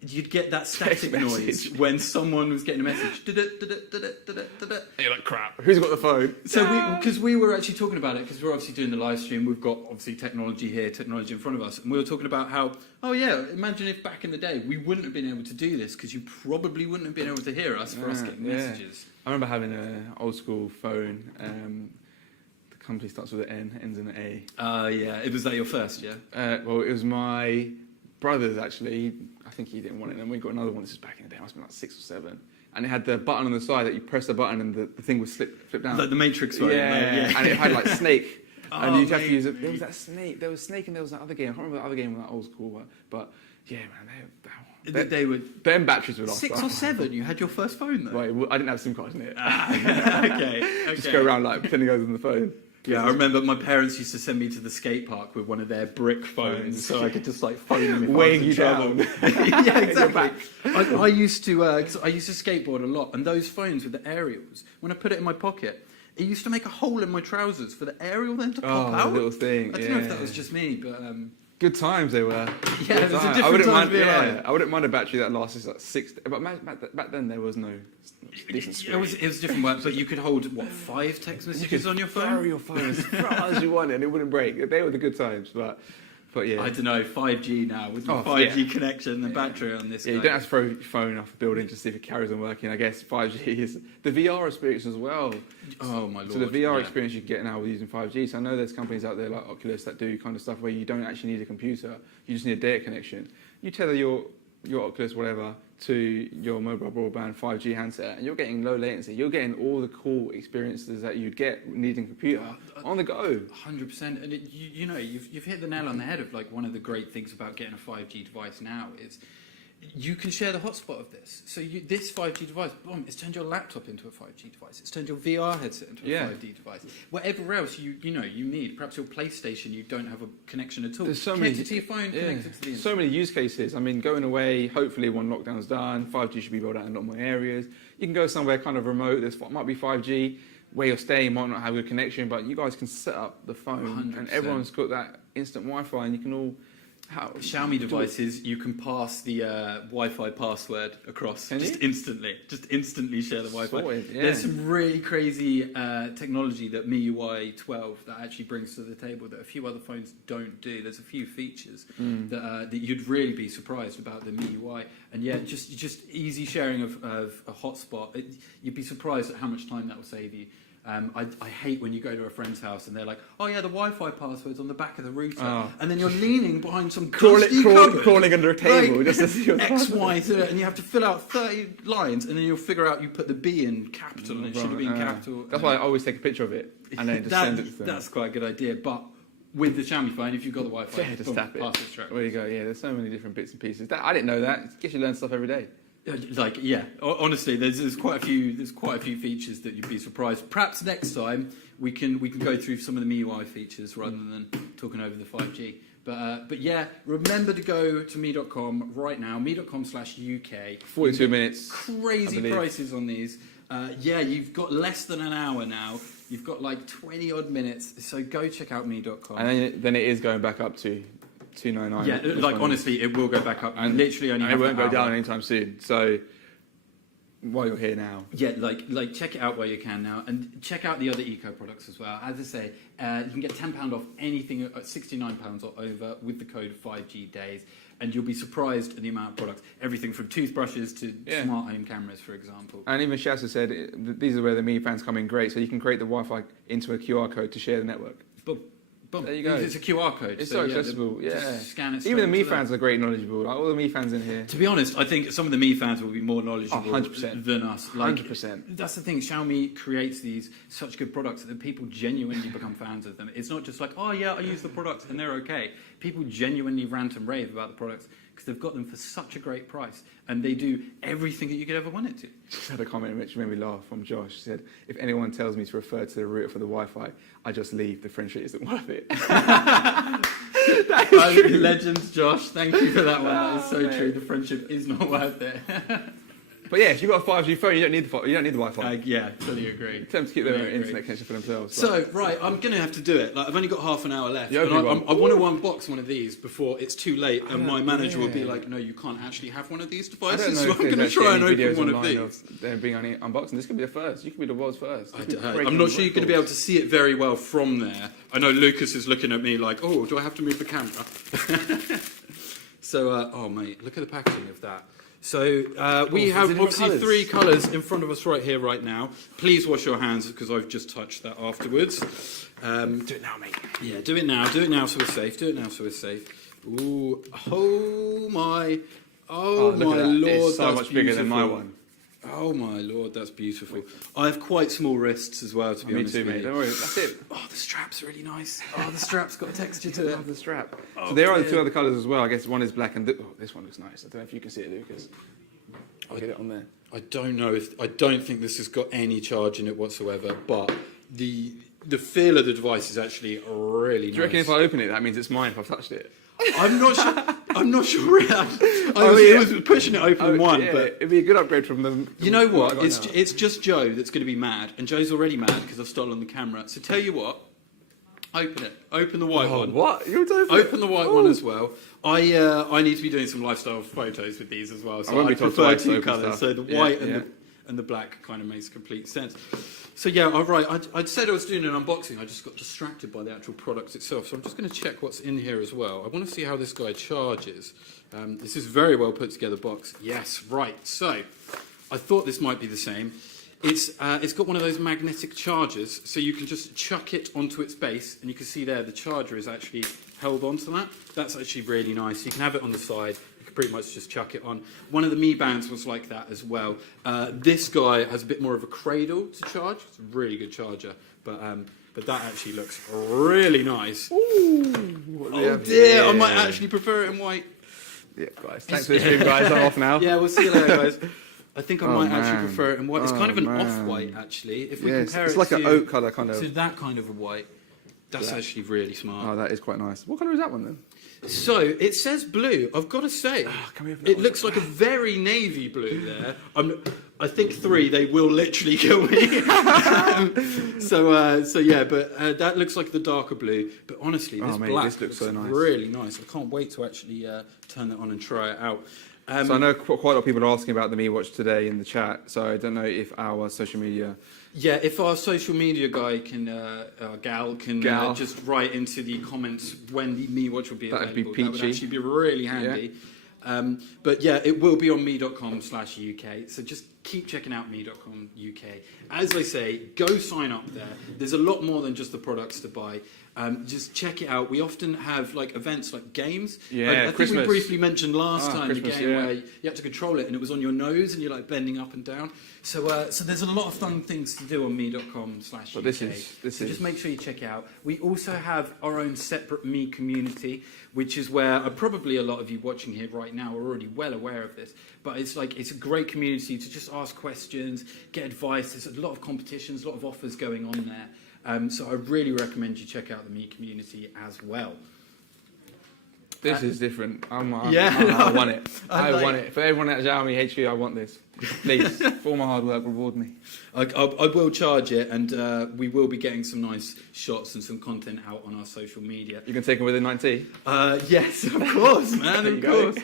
You'd get that static noise when someone was getting a message. And you're like, crap, who's got the phone? So because we were actually talking about it, because we're obviously doing the live stream, we've got obviously technology here, technology in front of us, and we were talking about how, imagine if back in the day we wouldn't have been able to do this, because you probably wouldn't have been able to hear us for us getting messages. I remember having an old school phone. The company starts with an N, ends in an A. Yeah. Was that your first, yeah? Well, it was my brother's actually. I think he didn't want it, and then we got another one. This is back in the day. I must have been like 6 or 7. And it had the button on the side that you press the button and the thing would flip down. Like the Matrix one. Yeah. And it had like Snake. And you'd have to use it. mate. There was that Snake. There was Snake and there was that other game. I can't remember the other game, that old school one. But yeah, man, They were them batteries would last. 6 or 7. You had your first phone though. Right, well, I didn't have SIM cards in it. Okay. Just go around like pretending I was on the phone. Yeah, I remember my parents used to send me to the skate park with one of their brick phones, so I could just like phone them if weighing I was you in trouble. down. Yeah, exactly. I used to skateboard a lot, and those phones with the aerials, when I put it in my pocket, It used to make a hole in my trousers for the aerial then to pop Oh, out. the little thing. I don't know if that was just me, but Good times they were. yeah, it was a different time to be alive. I wouldn't mind a battery that lasts like 6. But back then there was no decent screen. It was different work, but you could hold what 5 text messages on your phone. Carry your phone as far as you wanted, and it wouldn't break. They were the good times, but yeah. I don't know, 5G now with the 5G connection, the battery on this. Yeah, you don't have to throw your phone off a building to see if it carries on working. I guess 5G is the VR experience as well. Oh my lord! So the VR experience you get now with using 5G. So I know there's companies out there like Oculus that do kind of stuff where you don't actually need a computer. You just need a data connection. You tether your Oculus, whatever, to your mobile broadband 5G handset, and you're getting low latency. You're getting all the cool experiences that you'd get needing a computer on the go. 100%, and you know you've hit the nail on the head of like one of the great things about getting a 5G device now is you can share the hotspot of this. So this 5G device, boom, it's turned your laptop into a 5G device. It's turned your VR headset into a 5G device. Whatever else you need, perhaps your PlayStation, you don't have a connection at all. There's so connected many, to your phone, connected to the internet. So many use cases. I mean, going away, hopefully when lockdown's done, 5G should be rolled out in a lot more areas. You can go somewhere kind of remote, there might be 5G, where you're staying might not have a connection, but you guys can set up the phone 100%. and everyone's got that instant Wi-Fi and you can all... Xiaomi devices, you can pass the Wi-Fi password across instantly share the Wi-Fi. Sorted, yeah. There's some really crazy technology that MIUI 12 that actually brings to the table that a few other phones don't do. There's a few features that you'd really be surprised about the MIUI, and yeah, just easy sharing of a hotspot. You'd be surprised at how much time that will save you. I hate when you go to a friend's house and they're like, oh yeah, the Wi-Fi password's on the back of the router, and then you're leaning behind some crawling under a table like, just to see your X, Y, and you have to fill out 30 lines, and then you'll figure out you put the B in capital and it should have been capital. That's why I always take a picture of it and then just send it to them. That's quite a good idea, but with the Xiaomi phone, if you've got the Wi-Fi, just tap it. pass it straight. There you go. Yeah, there's so many different bits and pieces. I didn't know that. It gets you learn stuff every day. Like, yeah, honestly, there's quite a few features that you'd be surprised. Perhaps next time we can go through some of the MIUI features rather than talking over the 5G. But yeah, remember to go to me.com right now, me.com/UK. 42 minutes. Crazy prices on these. Yeah, you've got less than an hour now. You've got like 20 odd minutes. So go check out me.com. And then it is going back up to $299. Yeah, like honestly, it will go back up. And literally only. It won't go down anytime soon. So while you're here now, yeah, like check it out while you can now, and check out the other eco products as well. As I say, you can get £10 off anything at £69 or over with the code 5G days, and you'll be surprised at the amount of products. Everything from toothbrushes to smart home cameras, for example. And even Shasta said these are where the Mi Fans come in great. So you can create the Wi-Fi into a QR code to share the network. Boom. There you go. It's a QR code. It's so accessible. Just scan it. Even the Mi Fans are great knowledgeable. Like all the Mi Fans in here. To be honest, I think some of the Mi Fans will be more knowledgeable 100%. than us. 100%. That's the thing. Xiaomi creates these such good products that people genuinely become fans of them. It's not just like, oh yeah, I use the products and they're okay. People genuinely rant and rave about the products because they've got them for such a great price, and they do everything that you could ever want it to. Just had a comment which made me laugh from Josh. He said, if anyone tells me to refer to the router for the Wi-Fi, I just leave. The friendship isn't worth it. That is true. Legend, Josh. Thank you for that one. That is so true. The friendship is not worth it. But yeah, if you've got a 5G phone, you don't need the Wi-Fi. Yeah, totally agree. Tell them to keep their internet connection for themselves. So, right, I'm going to have to do it. Like, I've only got half an hour left. I want to unbox one of these before it's too late, and my manager will be like, no, you can't actually have one of these devices, so I'm going to try and open one of these. They're being unboxing. This could be the first. You could be the world's first. I'm not sure you're going to be able to see it very well from there. I know Lucas is looking at me like, oh, do I have to move the camera? So, oh, mate, look at the packaging of that. So we have obviously 3 colours in front of us right here, right now. Please wash your hands because I've just touched that afterwards. Do it now, mate. Yeah, do it now. Do it now so we're safe. Do it now so we're safe. Ooh, oh my lord, it's so that's much bigger than my beautiful. one. Oh my lord, that's beautiful. I have quite small wrists as well, to be honest. Me too, with mate. you. Don't worry, that's it. Oh, the strap's really nice. Oh, the strap's got texture to it. The strap. Oh, so there are the 2 other colours as well. I guess one is black and this one looks nice. I don't know if you can see it, Lucas. I'll get it on there. I don't think this has got any charge in it whatsoever, but the feel of the device is actually really nice. Do you reckon if I open it, that means it's mine if I've touched it? I'm not sure. I'm not sure. I was pushing it open in one, yeah, but it'd be a good upgrade from them. you know what? It's just Joe that's going to be mad, and Joe's already mad because I've stolen the camera. So tell you what, open it. Open the white one. What? You're Open the white one as well. I need to be doing some lifestyle photos with these as well. So won't be I told prefer twice to two open colours. stuff. So the white and the black kind of makes complete sense. So yeah, all right. I'd said I was doing an unboxing. I just got distracted by the actual product itself. So I'm just going to check what's in here as well. I want to see how this guy charges. This is a very well put together box. Yes, right. So I thought this might be the same. It's got one of those magnetic chargers, so you can just chuck it onto its base, and you can see there the charger is actually held onto that. That's actually really nice. You can have it on the side. You can pretty much just chuck it on. One of the Mi Bands was like that as well. This guy has a bit more of a cradle to charge. It's a really good charger, but that actually looks really nice. Ooh, oh dear, I might actually prefer it in white. Yeah, guys. Thanks for the stream, guys. I'm off now. Yeah, we'll see you later, guys. I think I might actually prefer it in white. It's kind of an off-white, actually. If we compare it's it like to, an oak colour kind of. to that kind of a white, that's actually really smart. Oh, that is quite nice. What colour is that one then? So it says blue. I've got to say, it looks like a very navy blue there. I think 3 they will literally kill me. So yeah, but that looks like the darker blue. But honestly, this black this looks so nice. really nice. I can't wait to actually turn that on and try it out. So I know quite a lot of people are asking about the Mi Watch today in the chat. So I don't know if our social media. Yeah, if our social media guy can, gal can just write into the comments when the Mi Watch will be available. That'd be peachy. That would actually be really handy. Yeah. But yeah, it will be on mi.com/UK. So just keep checking out mi.com/UK. As I say, go sign up there. There's a lot more than just the products to buy. Just check it out. We often have like events like games. Yeah, I think we briefly mentioned last time Christmas, the game where you had to control it and it was on your nose and you're like bending up and down. So there's a lot of fun things to do on mi.com/UK. But this is just make sure you check it out. We also have our own separate Mi community, which is where probably a lot of you watching here right now are already well aware of this. But it's a great community to just ask questions, get advice. There's a lot of competitions, a lot of offers going on there. So I really recommend you check out the Mi community as well. This is different. I want it. I want it. For everyone at Xiaomi HQ, I want this. Please, for all my hard work, reward me. I will charge it, and we will be getting some nice shots and some content out on our social media. You can take them with a 90? Yes, of course, man, There of you course.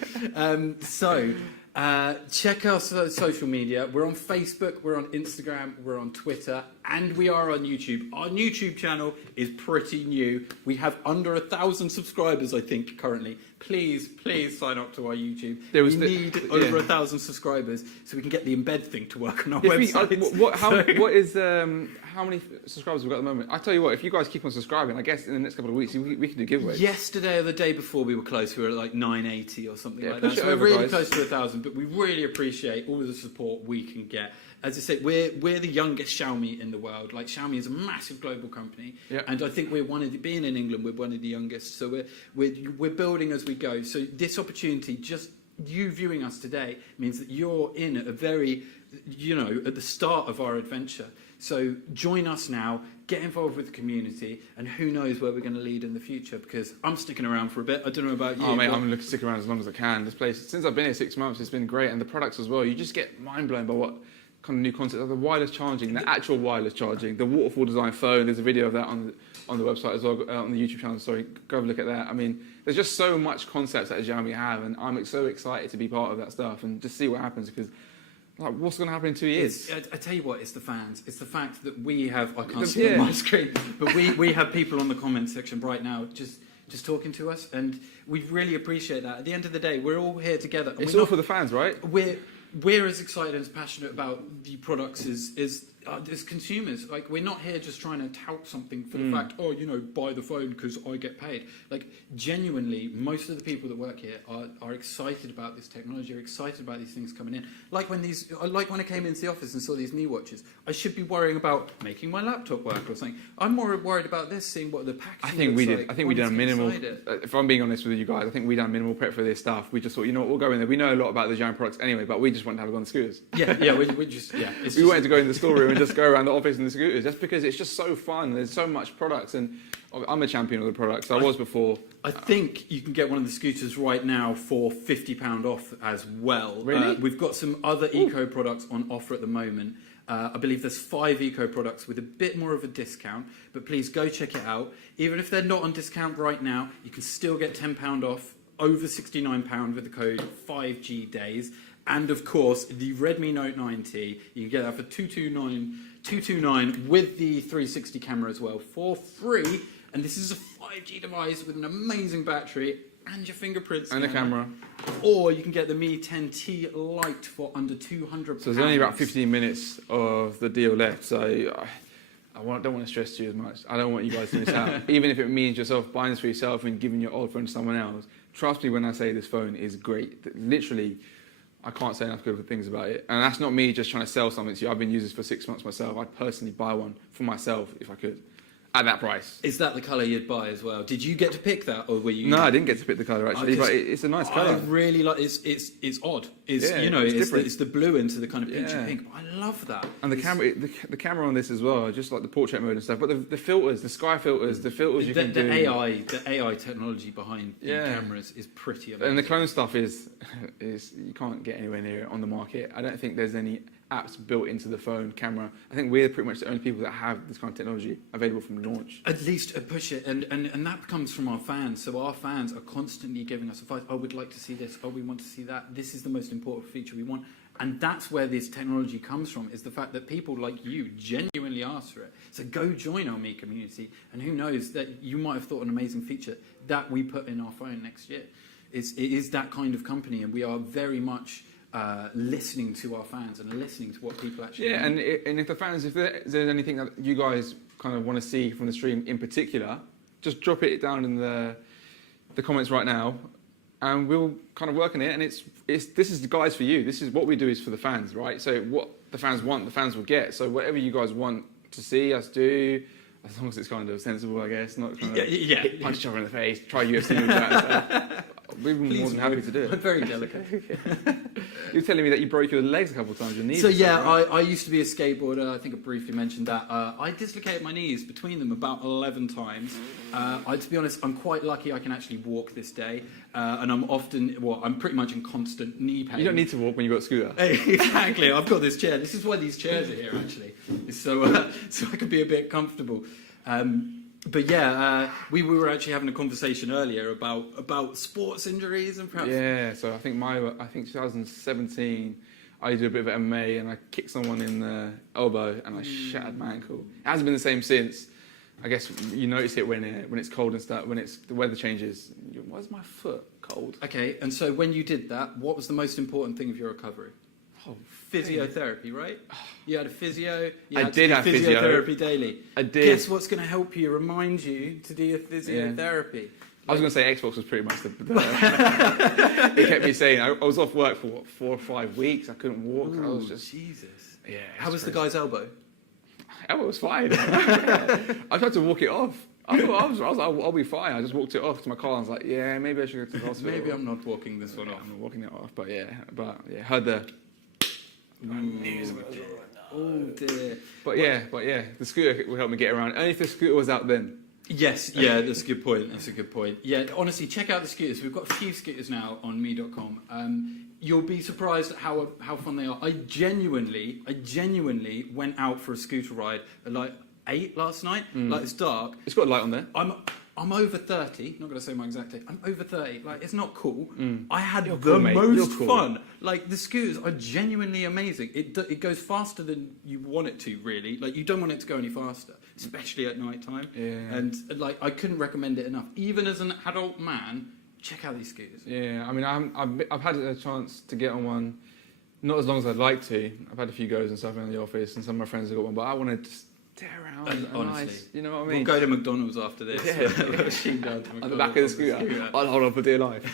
Check our social media. We're on Facebook, we're on Instagram, we're on Twitter, and we are on YouTube. Our YouTube channel is pretty new. We have under 1,000 subscribers, I think, currently. Please sign up to our YouTube. We need over 1,000 subscribers so we can get the embed thing to work on our website. How many subscribers have we got at the moment? I tell you what, if you guys keep on subscribing, I guess in the next couple of weeks we can do giveaways. Yesterday or the day before we were close, we were at like 980 or something like that. So we're over, really guys. close to 1,000, but we really appreciate all of the support we can get. As I said, we're the youngest Xiaomi in the world. Like, Xiaomi is a massive global company, and I think being in England, we're one of the youngest. So we're building as we go. So this opportunity, just you viewing us today, means that you're in at a very, at the start of our adventure. So join us now, get involved with the community, and who knows where we're going to lead in the future, because I'm sticking around for a bit. I don't know about you. Oh, mate, I'm going to stick around as long as I can. This place, since I've been here 6 months, it's been great, and the products as well. You just get mind-blown by what kind of new concepts, the wireless charging, the actual wireless charging, the waterfall design phone. There's a video of that on the website as well, on the YouTube channel. Sorry, go have a look at that. I mean, there's just so much concepts that Xiaomi have, and I'm so excited to be part of that stuff and just see what happens, because like, what's going to happen in 2 years? I tell you what, it's the fans. It's the fact that we have, I can't see it on my screen, but we have people on the comment section right now just talking to us, and we really appreciate that. At the end of the day, we're all here together. It's all for the fans, right? We're as excited and as passionate about the products as consumers. Like, we're not here just trying to tout something for the fact, buy the phone because I get paid. Like, genuinely, most of the people that work here are excited about this technology, are excited about these things coming in. Like when I came into the office and saw these Mi Watches, I should be worrying about making my laptop work or something. I'm more worried about this, seeing what the packaging I think we did a minimal. If I'm being honest with you guys, I think we done minimal prep for this stuff. We just thought, we'll go in there. We know a lot about the Xiaomi products anyway, but we just wanted to have a go on the scooters. We wanted to go in the storeroom and just go around the office in the scooters, just because it's just so fun. There's so much products, and I'm a champion of the products. I was before. I think you can get one of the scooters right now for £50 off as well. Really? We've got some other eco products on offer at the moment. I believe there's 5 eco products with a bit more of a discount, but please go check it out. Even if they're not on discount right now, you can still get £10 off, over £69 with the code 5GDays. And of course, the Redmi Note 9T, you can get that for $229 with the 360 camera as well for free. And this is a 5G device with an amazing battery and your fingerprint scanner. And a camera. Or you can get the Mi 10T Lite for under £200. So there's only about 15 minutes of the deal left. So don't want to stress you as much. I don't want you guys to miss out. Even if it means yourself buying this for yourself and giving your old phone to someone else. Trust me when I say this phone is great. Literally, I can't say enough good things about it. And that's not me just trying to sell something to you. I've been using this for 6 months myself. I'd personally buy one for myself if I could. At that price. Is that the colour you'd buy as well? Did you get to pick that, or were you? No, I didn't get to pick the colour actually, but it's a nice colour. I really like it's odd. It's different. It's the blue into the kind of peachy pink. I love that. And the camera on this as well, just like the portrait mode and stuff. But the filters, the sky filters, the filters you can do. The AI technology behind the cameras is pretty amazing. And the clone stuff is you can't get anywhere near it on the market. I don't think there's any apps built into the phone camera. I think we're pretty much the only people that have this kind of technology available from launch. At least push it, and that comes from our fans. So our fans are constantly giving us advice. Oh, we'd like to see this. Oh, we want to see that. This is the most important feature we want. And that's where this technology comes from, is the fact that people like you genuinely ask for it. So go join our Mi community, and who knows, that you might have thought an amazing feature that we put in our phone next year. It is that kind of company, and we are very much listening to our fans and listening to what people actually need. And if the fans, if there's anything that you guys kind of want to see from the stream in particular, just drop it down in the comments right now, and we'll kind of work on it. And this is the guys for you. This is what we do is for the fans, right? So what the fans want, the fans will get. So whatever you guys want to see us do, as long as it's kind of sensible, I guess, not kind of punch each other in the face, try UFC and that. We'd be more than happy to do it. I'm very delicate. You're telling me that you broke your legs a couple of times, your knees. So yeah, right? I used to be a skateboarder. I think I briefly mentioned that. I dislocated my knees between them about 11 times. To be honest, I'm quite lucky I can actually walk this day. And I'm pretty much in constant knee pain. You don't need to walk when you've got a scooter. Exactly. I've got this chair. This is why these chairs are here, actually. So I could be a bit comfortable. But yeah, we were actually having a conversation earlier about sports injuries and perhaps. Yeah, so I think 2017, I did a bit of MMA and I kicked someone in the elbow and I shattered my ankle. It hasn't been the same since. I guess you notice it when it's cold and stuff, when the weather changes. Why is my foot cold? Okay, and so when you did that, what was the most important thing of your recovery? Oh, physiotherapy, right? You had a physio. I did have physiotherapy daily. I did. Guess what's going to help you? Remind you to do your physiotherapy. I was going to say Xbox was pretty much the it kept me saying. I was off work for 4 or 5 weeks. I couldn't walk. Ooh, I was just Jesus. Yeah. How was the guy's elbow? Elbow was fine. I tried to walk it off. I was like, I'll be fine. I just walked it off to my car. And I was like, yeah, maybe I should go to the hospital. Maybe I'm not walking this one off. I'm not walking it off, but heard the. Oh dear. But yeah, the scooter will help me get around. Only if the scooter was out then. Yes, yeah, that's a good point. That's a good point. Yeah, honestly, check out the scooters. We've got a few scooters now on mi.com. You'll be surprised at how fun they are. I genuinely went out for a scooter ride at like 8 last night. Like, it's dark. It's got a light on there. I'm over 30. Not going to say my exact age. I'm over 30. Like, it's not cool. I had You're the cool, mate. most You're cool. fun. Like, the scooters are genuinely amazing. It goes faster than you want it to, really. Like, you don't want it to go any faster, especially at night time. Yeah. And like, I couldn't recommend it enough. Even as an adult man, check out these scooters. Yeah, I mean, I've had a chance to get on one, not as long as I'd like to. I've had a few goes and stuff around the office, and some of my friends have got one, but I wanted to stare around. Honestly, nice, you know what I mean? We'll go to McDonald's after this. Yeah. On the back of the scooter. I'll hold on for dear life.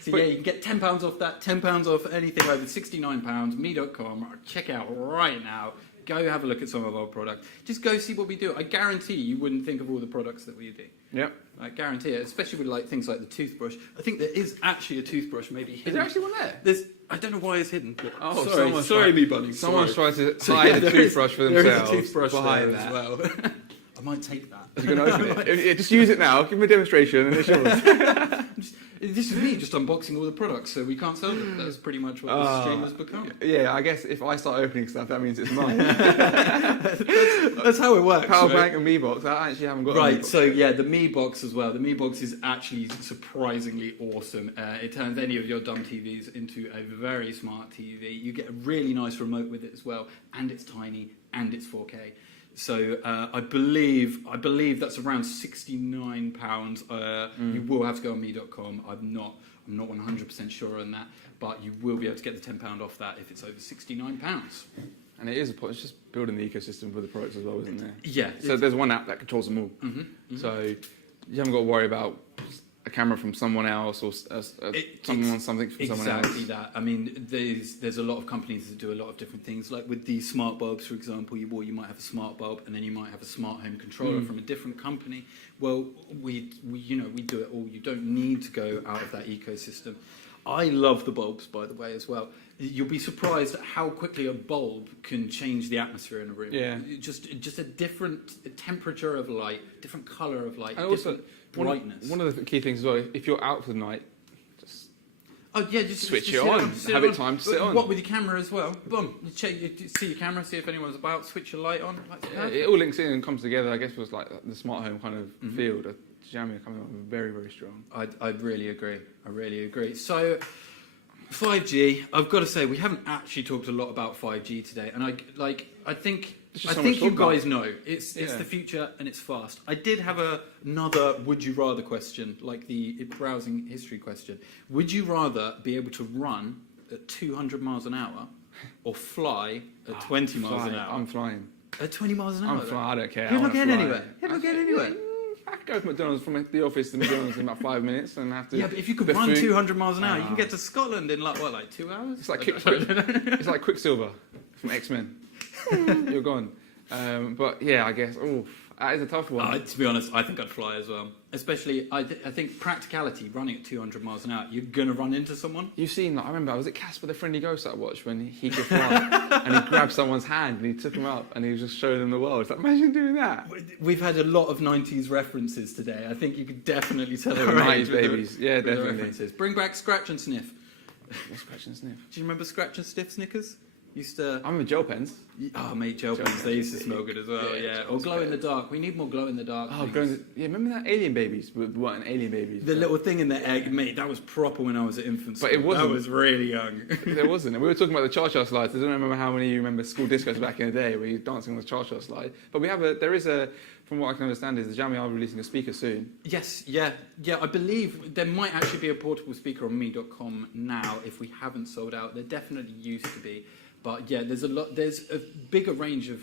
So yeah, you can get £10 off that, £10 off anything over £69, mi.com. Check out right now. Go have a look at some of our products. Just go see what we do. I guarantee you wouldn't think of all the products that we do. Yep. I guarantee it, especially with like things like the toothbrush. I think there is actually a toothbrush maybe hidden. Is there actually one there? I don't know why it's hidden. But Oh, sorry, me bunny. Someone's tried to hide the toothbrush for themselves. There is a toothbrush behind there as well. I might take that. You're going to open it. Just use it now. Give me a demonstration and it's yours. This is me just unboxing all the products, so we can't sell them. That's pretty much what the stream has become. Yeah, I guess if I start opening stuff, that means it's mine. That's how it works. Power right? bank and Mi Box. I actually haven't got. Right. So yeah, the Mi Box as well. The Mi Box is actually surprisingly awesome. It turns any of your dumb TVs into a very smart TV. You get a really nice remote with it as well, and it's tiny and it's 4K. So I believe that's around £69. You will have to go on me.com. I'm not 100% sure on that, but you will be able to get the £10 off that if it's over £69. And it's just building the ecosystem for the products as well, isn't there? Yeah. So there's one app that controls them all. Mm-hmm, mm-hmm. So you haven't got to worry about a camera from someone else or something from someone else. Exactly that. I mean, there's a lot of companies that do a lot of different things. Like with the smart bulbs, for example, you might have a smart bulb and then you might have a smart home controller from a different company. Well, we do it all. You don't need to go out of that ecosystem. I love the bulbs, by the way, as well. You'll be surprised at how quickly a bulb can change the atmosphere in a room. Yeah. Just a different temperature of light, different colour of light, and different also, brightness. One of the key things as well, if you're out for the night, just switch it on. Have it time to sit on. What with your camera as well? Boom. You see your camera, see if anyone's about, switch your light on. Yeah, it all links in and comes together. I guess was like the smart home kind of field. Xiaomi are coming on very, very strong. I really agree. So 5G, I've got to say we haven't actually talked a lot about 5G today, and I think you guys know it's the future and it's fast. I did have another would you rather question, like the browsing history question. Would you rather be able to run at 200 miles an hour or fly at 20 miles an hour? I'm flying. At 20 miles an hour? I'm flying. I don't care. You're not getting anywhere. I could go to McDonald's from the office to McDonald's in about 5 minutes and have to. Yeah, but if you could run 200 miles an hour, you can get to Scotland in like 2 hours? It's like it's like Quicksilver from X-Men. You're gone. But yeah, I guess. That is a tough one. To be honest, I think I'd fly as well. Especially, I think practicality, running at 200 miles an hour, you're going to run into someone. You've seen, I remember, was it Casper the Friendly Ghost that I watched when he could fly and he grabbed someone's hand and he took him up and he was just showing them the world. It's like, imagine doing that. We've had a lot of 90s references today. I think you could definitely tell them. 90s babies, yeah, definitely. References. Bring back Scratch and Sniff. What's Scratch and Sniff? Do you remember Scratch and Sniff Snickers? I remember gel pens. Oh, mate, gel pens. They used to smell good as well. Yeah. Or glow in the dark. We need more glow in the dark. Oh, remember that Alien Babies? We weren't Alien Babies. The little thing in the egg, mate. That was proper when I was at infant school. But it wasn't. I was really young. There wasn't. And we were talking about the cha-cha slides. I don't remember how many of you remember school discos back in the day where you're dancing on the cha-cha slide. But from what I can understand, is the Xiaomi are releasing a speaker soon. Yes, yeah. I believe there might actually be a portable speaker on me.com now if we haven't sold out. There definitely used to be. But yeah, there's a bigger range of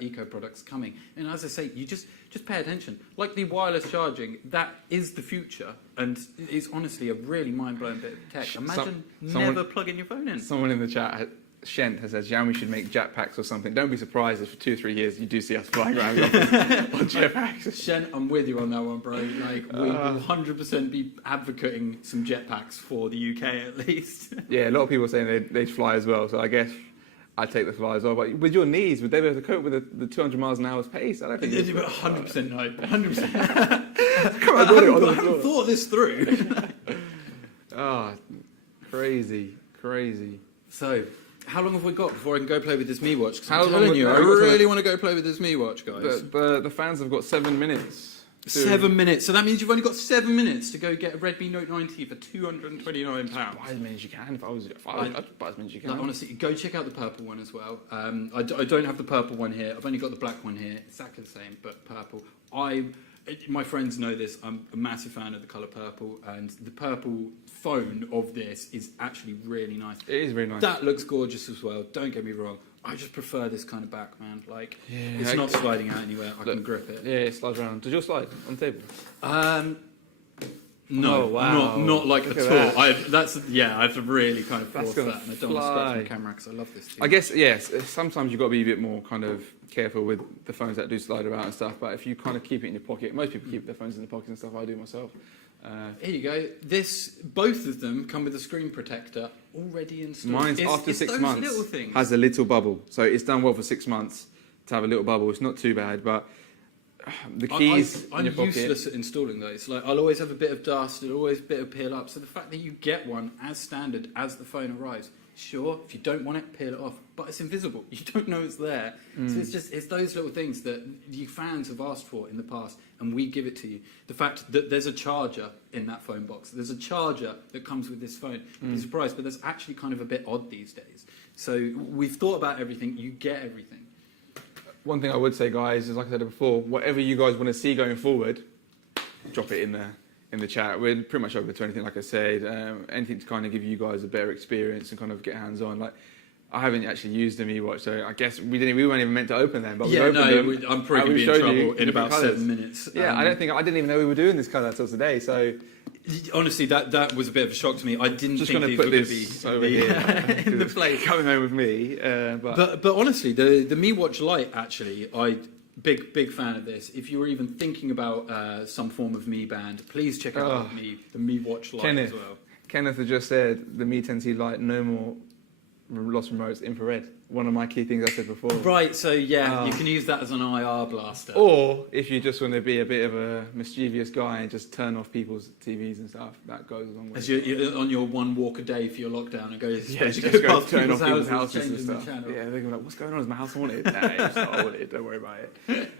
eco products coming, and as I say, you just pay attention. Like the wireless charging, that is the future, and it's honestly a really mind-blowing bit of tech. Imagine never plugging your phone in. Someone in the chat, Shent, has said Xiaomi should make jetpacks or something. Don't be surprised if for 2 or 3 years you do see us flying around the office on jetpacks. Shent, I'm with you on that one, bro. Like we will 100% be advocating some jetpacks for the UK at least. Yeah, a lot of people are saying they'd fly as well, so I guess I'd take the fly as well. But with your knees, would they be able to cope with the 200 miles an hour's pace? I don't think. 100% no. 100%. I haven't thought this through. Crazy. So, how long have we got before I can go play with this Mi Watch? I really want to go play with this Mi Watch, guys. The fans have got 7 minutes. 7 minutes. So that means you've only got 7 minutes to go get a Redmi Note 9T for £229. Buy as many as you can. If I was, I'd buy as many as you can. Like, honestly, go check out the purple one as well. I don't have the purple one here. I've only got the black one here. Exactly the same, but purple. My friends know this. I'm a massive fan of the colour purple, and the purple phone of this is actually really nice. It is really nice. That looks gorgeous as well. Don't get me wrong. I just prefer this kind of back, man. Like, it's not sliding out anywhere. I can grip it. Yeah, it slides around. Does yours slide on the table? No, Oh, wow. not like Look at at all. that. I have to really kind of force gonna that, and I don't want to scratch my fly. camera because I love this too. I guess, yes, sometimes you've got to be a bit more kind of careful with the phones that do slide about and stuff, but if you kind of keep it in your pocket, most people keep their phones in their pockets and stuff, I do myself. Here you go. Both of them come with a screen protector already installed. Mine's after it's 6 those months little things. has a little bubble, so it's done well for 6 months to have a little bubble. It's not too bad, but the keys I'm in your pocket. useless at installing those. Like, I'll always have a bit of dust, there'll always a bit of peel up. So the fact that you get one as standard as the phone arrives, sure, if you don't want it, peel it off. But it's invisible. You don't know it's there. So it's those little things that you fans have asked for in the past, and we give it to you. The fact that there's a charger in that phone box, there's a charger that comes with this phone. You'd be surprised, but that's actually kind of a bit odd these days. So we've thought about everything. You get everything. One thing I would say, guys, is like I said before, whatever you guys want to see going forward, drop it in the chat. We're pretty much open to anything, like I said. Anything to kind of give you guys a better experience and kind of get hands on. Like, I haven't actually used the Mi Watch, so I guess we weren't even meant to open them, but we opened them. I'm probably going to be in trouble in about 7 minutes. Yeah, I didn't even know we were doing this colour until today. So honestly, that was a bit of a shock to me. I didn't just think going to these put were going to this be over here in the place. coming home with me. But honestly, the Mi Watch Lite, actually, big fan of this. If you were even thinking about some form of Mi Band, please check out the Mi Watch Lite as well. Kenneth had just said the Mi 10T Lite, no more lost remotes, infrared. One of my key things I said before. Right, so yeah, you can use that as an IR blaster. Or if you just want to be a bit of a mischievous guy and just turn off people's TVs and stuff, that goes a long way. As you're on your one walk a day for your lockdown and go, just go turn off people's houses and stuff. Yeah, they're going to be like, what's going on? Is my house haunted? Nah, it's not haunted. Don't worry about it.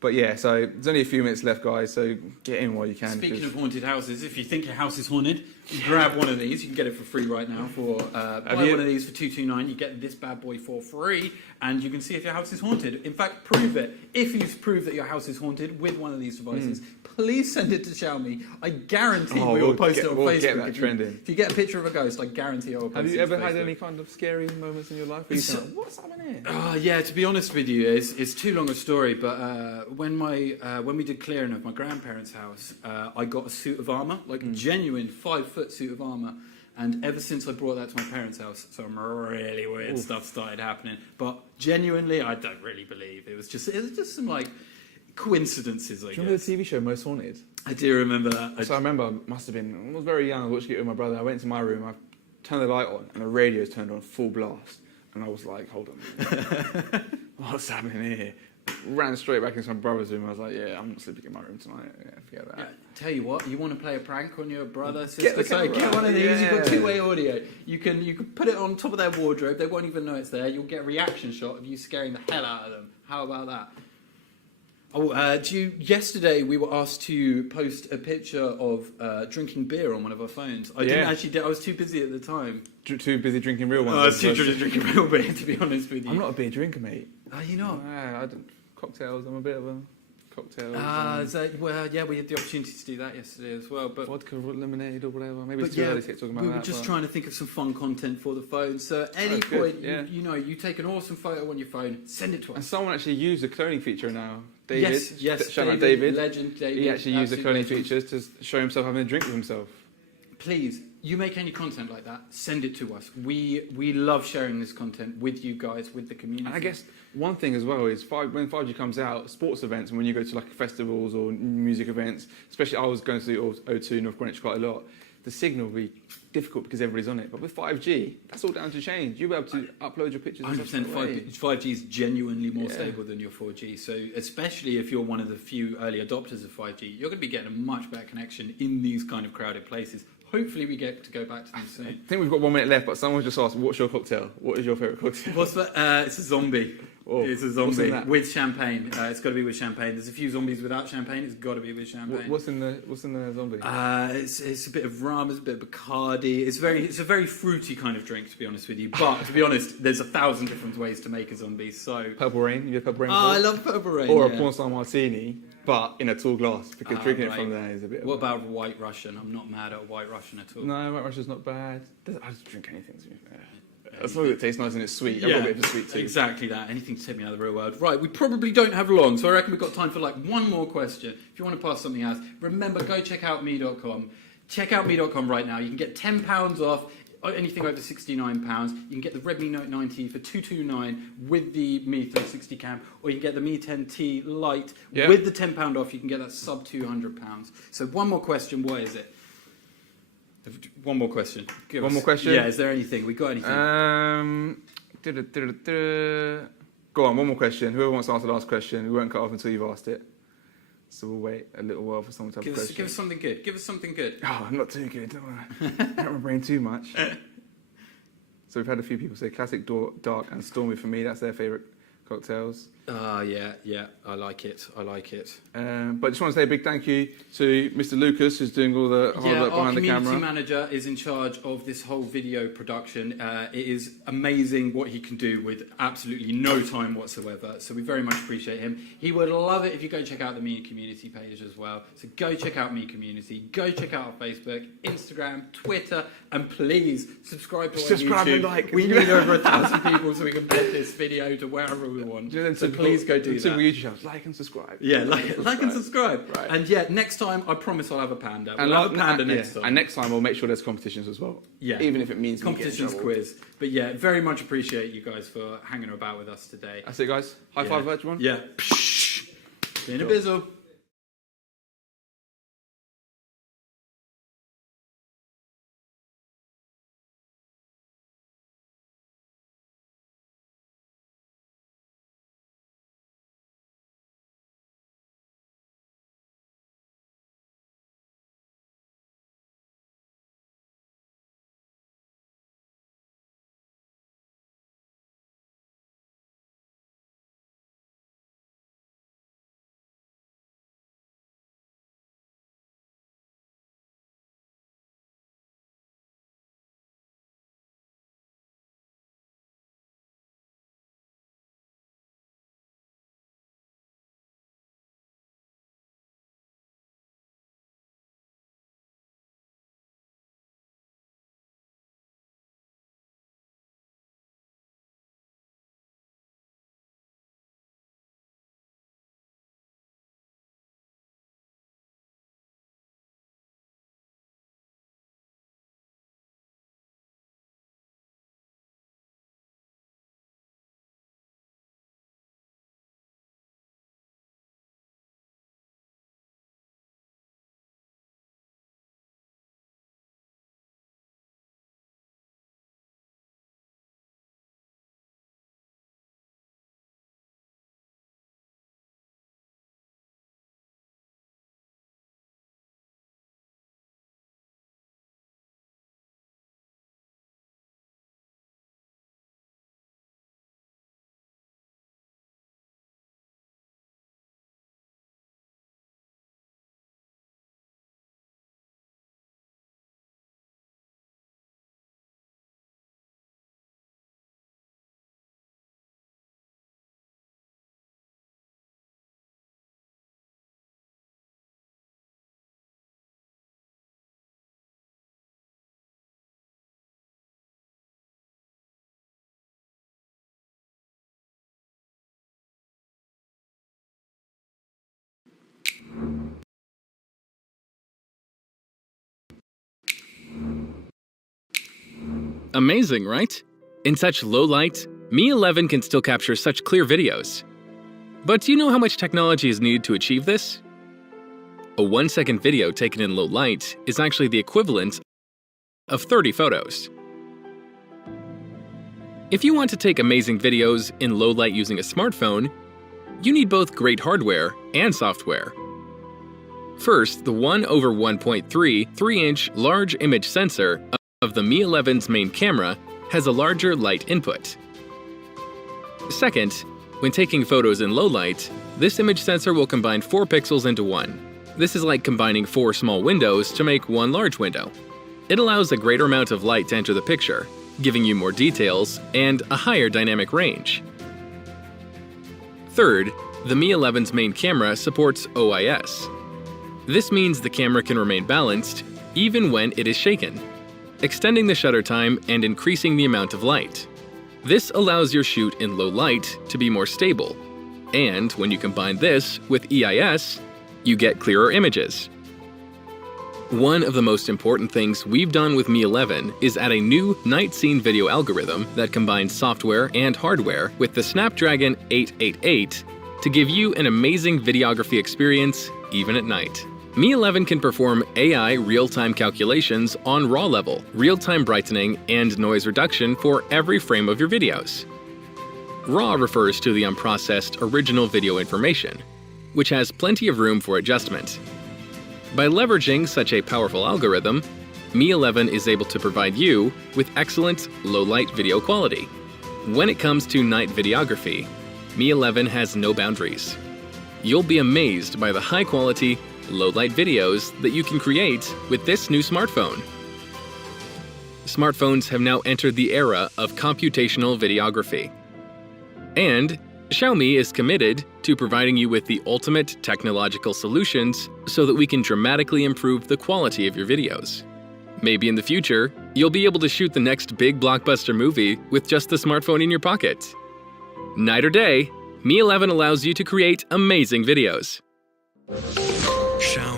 But yeah, so there's only a few minutes left, guys, so get in while you can. Speaking of haunted houses, if you think your house is haunted, grab one of these. You can get it for free right now. Buy one of these for $229. You get this bad boy for free, and you can see if your house is haunted. In fact, prove it. If you prove that your house is haunted with one of these devices, please send it to Xiaomi. I guarantee we will post it on Facebook. Get that trending. If you get a picture of a ghost, I guarantee I will post it. Have you ever had Facebook. any kind of scary moments in your life where you think, what's happening here? Yeah, to be honest with you, it's too long a story, but when we did clearing of my grandparents' house, I got a suit of armour, like genuine 5-foot suit of armour, and ever since I brought that to my parents' house, some really weird stuff started happening. But genuinely, I don't really believe it was just some like coincidences. I Do you remember the TV show Most Haunted? I do remember that. So I remember, I was very young, I was watching it with my brother. I went into my room, I turned the light on, and the radio's turned on full blast. And I was like, hold on, what's happening here? Ran straight back into my brother's room. I was like, yeah, I'm not sleeping in my room tonight. Yeah, forget that. Yeah, tell you what, you want to play a prank on your brother, sister? Get the camera. Get one of these. Yeah. You've got two-way audio. You can put it on top of their wardrobe. They won't even know it's there. You'll get a reaction shot of you scaring the hell out of them. How about that? Oh, yesterday we were asked to post a picture of drinking beer on one of our phones. I didn't actually do. I was too busy at the time. Too busy drinking real ones. I was too busy drinking real beer, to be honest with you. I'm not a beer drinker, mate. Are you not? I don't, cocktails. I'm a bit of a cocktail. Yeah, we had the opportunity to do that yesterday as well. But vodka, lemonade, or whatever. Maybe it's too early to get talking about that. We were just trying to think of some fun content for the phone. So at any point, you take an awesome photo on your phone, send it to us. And someone actually used the cloning feature now. David, yes, shout out David, legend David. He actually used the cloning features to show himself having a drink with himself. Please, you make any content like that, send it to us. We love sharing this content with you guys, with the community. And I guess one thing as well is when 5G comes out, sports events, and when you go to like festivals or music events, especially I was going to O2 North Greenwich quite a lot, the signal will be difficult because everybody's on it. But with 5G, that's all down to change. You'll be able to upload your pictures. 100%. 5G is genuinely more stable than your 4G. So especially if you're one of the few early adopters of 5G, you're going to be getting a much better connection in these kind of crowded places. Hopefully we get to go back to them soon. I think we've got 1 minute left, but someone just asked, what's your cocktail? What is your favourite cocktail? What's that? It's a zombie. Oh, it's a zombie with champagne. It's got to be with champagne. There's a few zombies without champagne. It's got to be with champagne. What's in the zombie? It's a bit of rum. It's a bit of Bacardi. It's a very fruity kind of drink, to be honest with you. But to be honest, there's 1,000 different ways to make a zombie. So Purple Rain. You have Purple Rain. I love Purple Rain. Or a porn star martini, but in a tall glass because drinking it from there is a bit. What about White Russian? I'm not mad at White Russian at all. No, White Russian's not bad. I just drink anything. To be fair. As long as it tastes nice and it's sweet. I've got a bit of a sweet tooth. Exactly that. Anything to take me out of the real world. Right, we probably don't have long, so I reckon we've got time for like one more question. If you want to pass something else, remember, go check out me.com. Check out me.com right now. You can get £10 off anything over £69. You can get the Redmi Note 9T for $229 with the Mi 360 cam, or you can get the Mi 10T Lite with the £10 off. You can get that sub £200. So one more question. What is it? One more question. One more question? Yeah, is there anything? We got anything? Go on, one more question. Whoever wants to answer the last question, we won't cut off until you've asked it. So we'll wait a little while for someone to have a question. Give us something good. Give us something good. Oh, I'm not too good. Don't want to hurt my brain too much. So we've had a few people say classic dark and stormy for me. That's their favourite cocktails. Yeah, I like it. But I just want to say a big thank you to Mr. Lucas, who's doing all the hard work behind the camera. Our community manager is in charge of this whole video production. It is amazing what he can do with absolutely no time whatsoever. So we very much appreciate him. He would love it if you go check out the Me Community page as well. So go check out Me Community. Go check out our Facebook, Instagram, Twitter, and please subscribe to our YouTube. And like. We need over 1,000 people so we can put this video to wherever we want. So please go do that. Simple YouTube channels, like and subscribe. Yeah, like and subscribe. Right. And yeah, next time I promise I'll have a panda. We'll have a panda next time. And next time we'll make sure there's competitions as well. Yeah. Even if it means competitions quiz. But yeah, very much appreciate you guys for hanging about with us today. That's it, guys. High five, everyone. Yeah. Been a bizzle. Amazing, right? In such low light, Mi 11 can still capture such clear videos. But do you know how much technology is needed to achieve this? A 1-second video taken in low light is actually the equivalent of 30 photos. If you want to take amazing videos in low light using a smartphone, you need both great hardware and software. First, the 1/1.3 3-inch large image sensor of the Mi 11's main camera has a larger light input. Second, when taking photos in low light, this image sensor will combine 4 pixels into one. This is like combining 4 small windows to make one large window. It allows a greater amount of light to enter the picture, giving you more details and a higher dynamic range. Third, the Mi 11's main camera supports OIS. This means the camera can remain balanced even when it is shaken. extending the shutter time and increasing the amount of light. This allows your shoot in low light to be more stable, and when you combine this with EIS, you get clearer images. One of the most important things we've done with Mi 11 is add a new night scene video algorithm that combines software and hardware with the Snapdragon 888 to give you an amazing videography experience even at night. Mi 11 can perform AI real-time calculations on RAW level, real-time brightening, and noise reduction for every frame of your videos. RAW refers to the unprocessed original video information, which has plenty of room for adjustment. By leveraging such a powerful algorithm, Mi 11 is able to provide you with excellent low-light video quality. When it comes to night videography, Mi 11 has no boundaries. You'll be amazed by the high-quality, low-light videos that you can create with this new smartphone. Smartphones have now entered the era of computational videography. And Xiaomi is committed to providing you with the ultimate technological solutions so that we can dramatically improve the quality of your videos. Maybe in the future, you'll be able to shoot the next big blockbuster movie with just the smartphone in your pocket. Night or day, Mi 11 allows you to create amazing videos. Xiaomi.